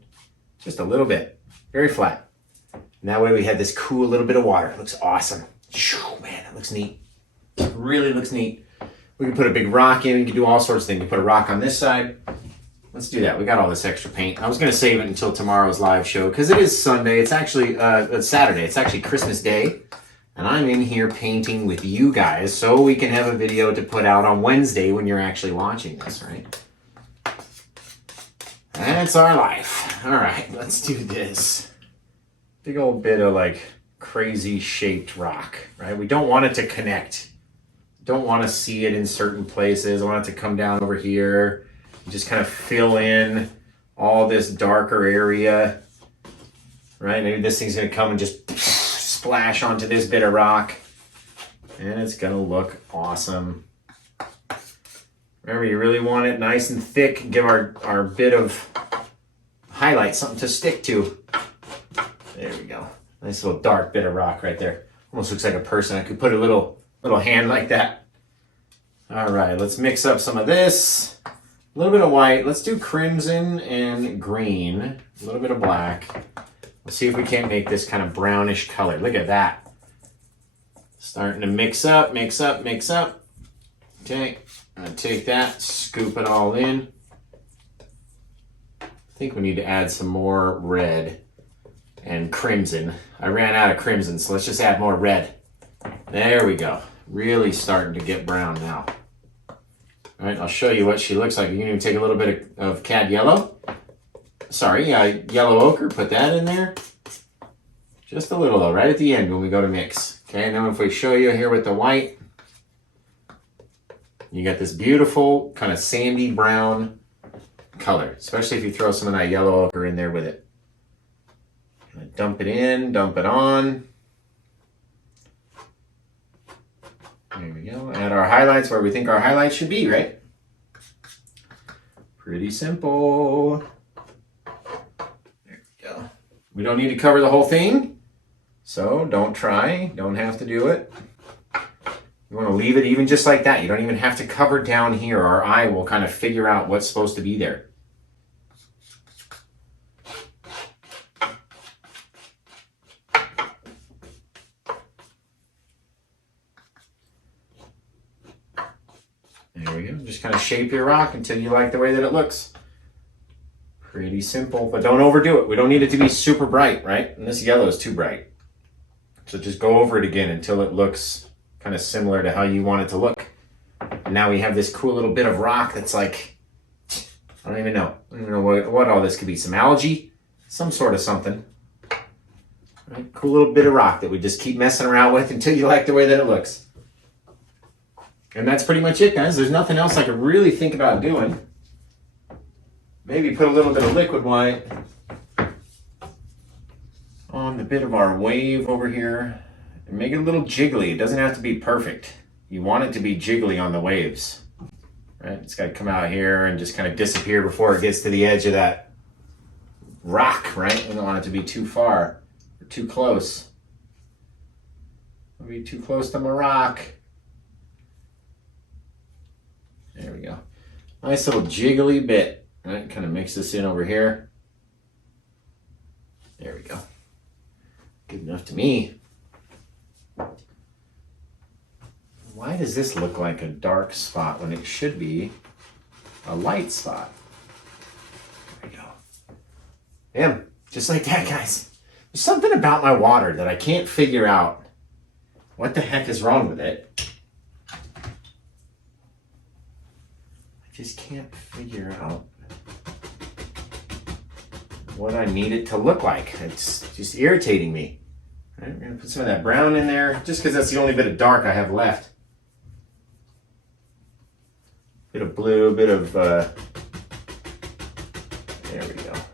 just a little bit. Very flat. And that way we have this cool little bit of water. It looks awesome. Man, it looks neat. It really looks neat. We can put a big rock in. We can do all sorts of things. We can put a rock on this side. Let's do that. We got all this extra paint. I was going to save it until tomorrow's live show because it is Sunday. It's actually it's Saturday. It's actually Christmas Day. And I'm in here painting with you guys so we can have a video to put out on Wednesday when you're actually watching this, right? That's our life. All right, let's do this. Big old bit of like crazy shaped rock, right? We don't want it to connect. Don't want to see it in certain places. I want it to come down over here. Just kind of fill in all this darker area, right? Maybe this thing's gonna come and just splash onto this bit of rock and it's gonna look awesome. Remember, you really want it nice and thick. Give our bit of highlight something to stick to. There we go. Nice little dark bit of rock right there. Almost looks like a person. I could put a little hand like that. All right, let's mix up some of this. A little bit of white. Let's do crimson and green. A little bit of black. Let's see if we can't make this kind of brownish color. Look at that. Starting to mix up, mix up, mix up. Okay, I'm gonna take that, scoop it all in. I think we need to add some more red and crimson. I ran out of crimson, so let's just add more red. There we go. Really starting to get brown now. All right, I'll show you what she looks like. You can even take a little bit of cad yellow. Sorry, yellow ochre, put that in there. Just a little though, right at the end when we go to mix. Okay, and then if we show you here with the white, you get this beautiful kind of sandy brown color, especially if you throw some of that yellow ochre in there with it. Dump it in, dump it on. There we go. Add our highlights where we think our highlights should be, right? Pretty simple. There we go. We don't need to cover the whole thing, so don't try. Don't have to do it. You want to leave it even just like that. You don't even have to cover down here. Our eye will kind of figure out what's supposed to be there. There we go. Just kind of shape your rock until you like the way that it looks. Pretty simple, but don't overdo it. We don't need it to be super bright, right? And this yellow is too bright. So just go over it again until it looks kind of similar to how you want it to look. And now we have this cool little bit of rock that's like, I don't even know. I don't even know what all this could be. Some algae, some sort of something. Right? Cool little bit of rock that we just keep messing around with until you like the way that it looks. And that's pretty much it, guys. There's nothing else I could really think about doing. Maybe put a little bit of liquid white on the bit of our wave over here and make it a little jiggly. It doesn't have to be perfect. You want it to be jiggly on the waves, right? It's got to come out here and just kind of disappear before it gets to the edge of that rock, right? We don't want it to be too far or too close. Don't be too close to my rock. There we go. Nice little jiggly bit. Right, kind of mix this in over here. There we go. Good enough to me. Why does this look like a dark spot when it should be a light spot? There we go. Bam, just like that, guys. There's something about my water that I can't figure out what the heck is wrong with it. Just can't figure out what I need it to look like. It's just irritating me. All right, we're gonna put some of that brown in there just because that's the only bit of dark I have left. Bit of blue, bit of, there we go. A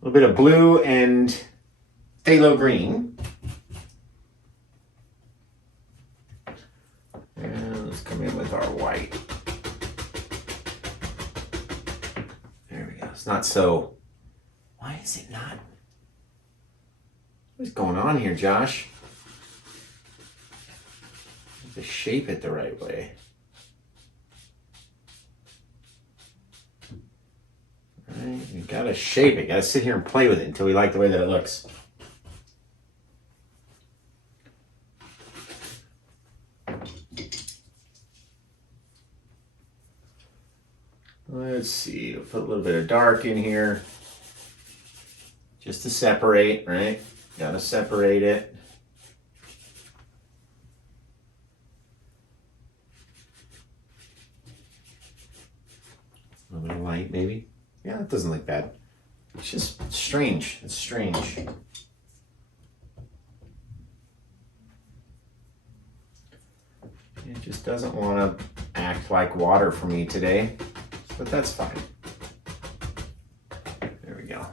little bit of blue and phthalo green. And let's come in with our white. It's not so, why is it not? What's going on here, Josh? To shape it the right way. Right. You gotta shape it. You gotta sit here and play with it until we like the way that it looks. Let's see, we'll put a little bit of dark in here. Just to separate, right? Gotta separate it. A little bit of light, maybe. Yeah, it doesn't look bad. It's just strange. It's strange. It just doesn't want to act like water for me today, but that's fine. There we go.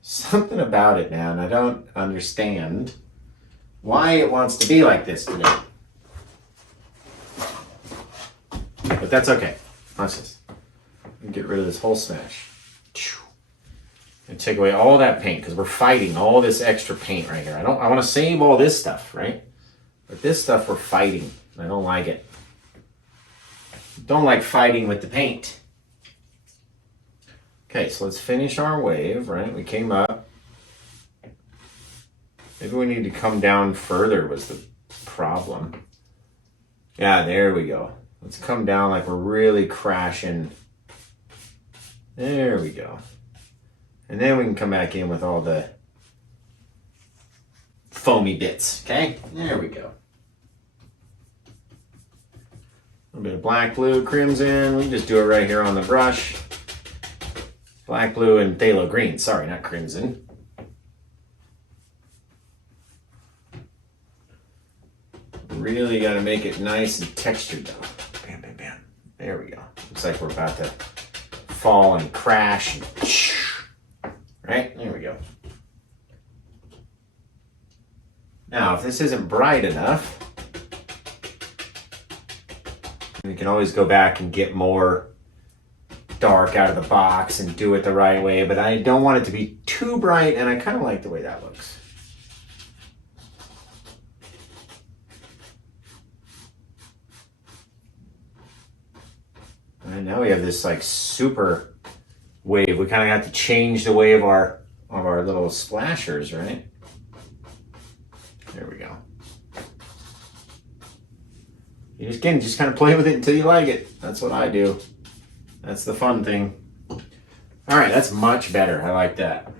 Something about it, man. I don't understand why it wants to be like this today. But that's okay. Watch this. Get rid of this whole smash. And take away all that paint because we're fighting all this extra paint right here. I want to save all this stuff, right? But this stuff we're fighting. I don't like it. Don't like fighting with the paint. Okay, so let's finish our wave, right? We came up. Maybe we need to come down further was the problem. Yeah, there we go. Let's come down like we're really crashing. There we go. And then we can come back in with all the foamy bits, okay? There we go. A little bit of black, blue, crimson. We can just do it right here on the brush. Black, blue, and phthalo green. Sorry, not crimson. Really got to make it nice and textured though. Bam, bam, bam. There we go. Looks like we're about to fall and crash. Right? There we go. Now, if this isn't bright enough, we can always go back and get more dark out of the box and do it the right way, but I don't want it to be too bright, and I kind of like the way that looks. And now we have this like super wave. We kind of have to change the way of our little splashers, right? There we go. You just can just kind of play with it until you like it. That's what I do. That's the fun thing. All right, that's much better. I like that.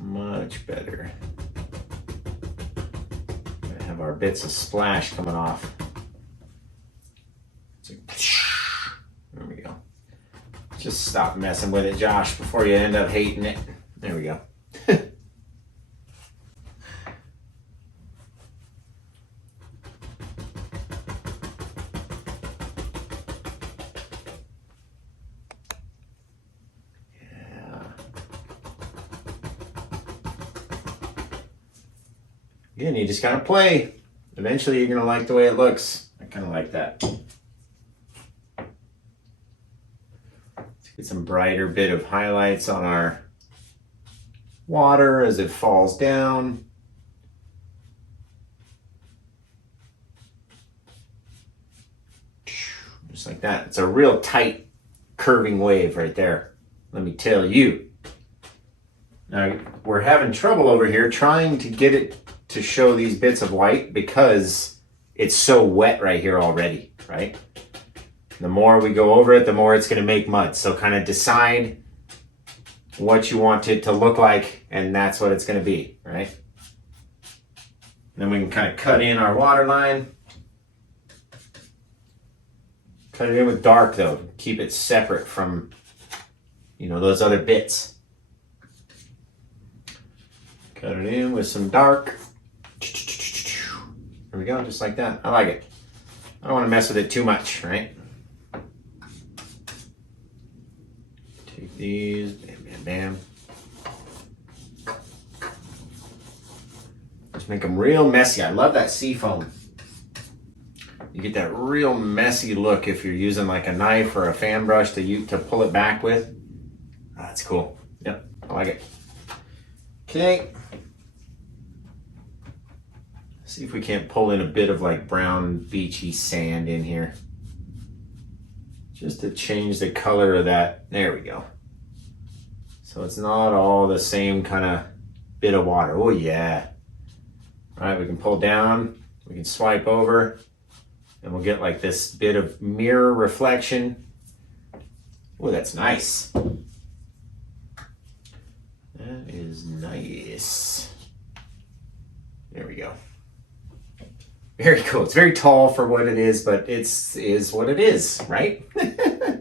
Much better. Gonna have our bits of splash coming off. There we go. Just stop messing with it, Josh, before you end up hating it. There we go. Again, you just kind of play. Eventually you're gonna like the way it looks. I kind of like that. Let's get some brighter bit of highlights on our water as it falls down. Just like that. It's a real tight curving wave right there. Let me tell you. Now we're having trouble over here trying to get it to show these bits of white because it's so wet right here already, right? The more we go over it, the more it's gonna make mud. So kind of decide what you want it to look like, and that's what it's gonna be, right? Then we can kind of cut in our water line. Cut it in with dark though, keep it separate from, you know, those other bits. Cut it in with some dark. There we go, just like that. I like it. I don't want to mess with it too much, right? Take these, bam, bam, bam. Just make them real messy. I love that sea foam. You get that real messy look if you're using like a knife or a fan brush to pull it back with. Oh, that's cool. Yep, I like it. Okay. See See if we can't pull in a bit of like brown beachy sand in here. Just to change the color of that. There we go. So it's not all the same kind of bit of water. Oh yeah. All right, we can pull down, we can swipe over, and we'll get like this bit of mirror reflection. Oh, that's nice. That is nice. There we go. Very cool. It's very tall for what it is, but is what it is, right? I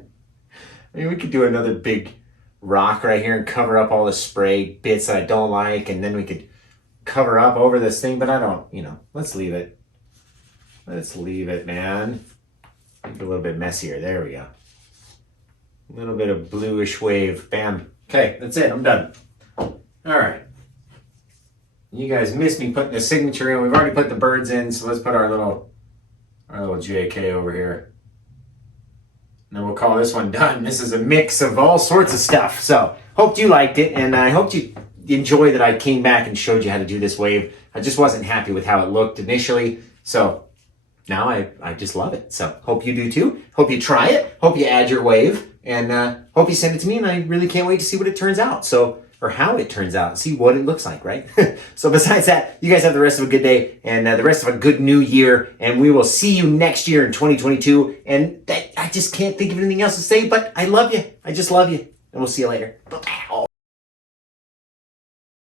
mean, we could do another big rock right here and cover up all the spray bits that I don't like, and then we could cover up over this thing, but I don't, let's leave it. Let's leave it, man. Make it a little bit messier. There we go. A little bit of bluish wave. Bam. Okay, that's it. I'm done. All right. You guys missed me putting the signature in. We've already put the birds in, so let's put our little JK over here. And then we'll call this one done. This is a mix of all sorts of stuff. So, hope you liked it, and I hope you enjoy that I came back and showed you how to do this wave. I just wasn't happy with how it looked initially, so now I just love it. So, hope you do too. Hope you try it. Hope you add your wave, and hope you send it to me, and I really can't wait to see what it turns out. So, or how it turns out, see what it looks like, right? So besides that, you guys have the rest of a good day and the rest of a good new year, and we will see you next year in 2022. And I just can't think of anything else to say, but I love you. I just love you, and we'll see you later. Bye-bye.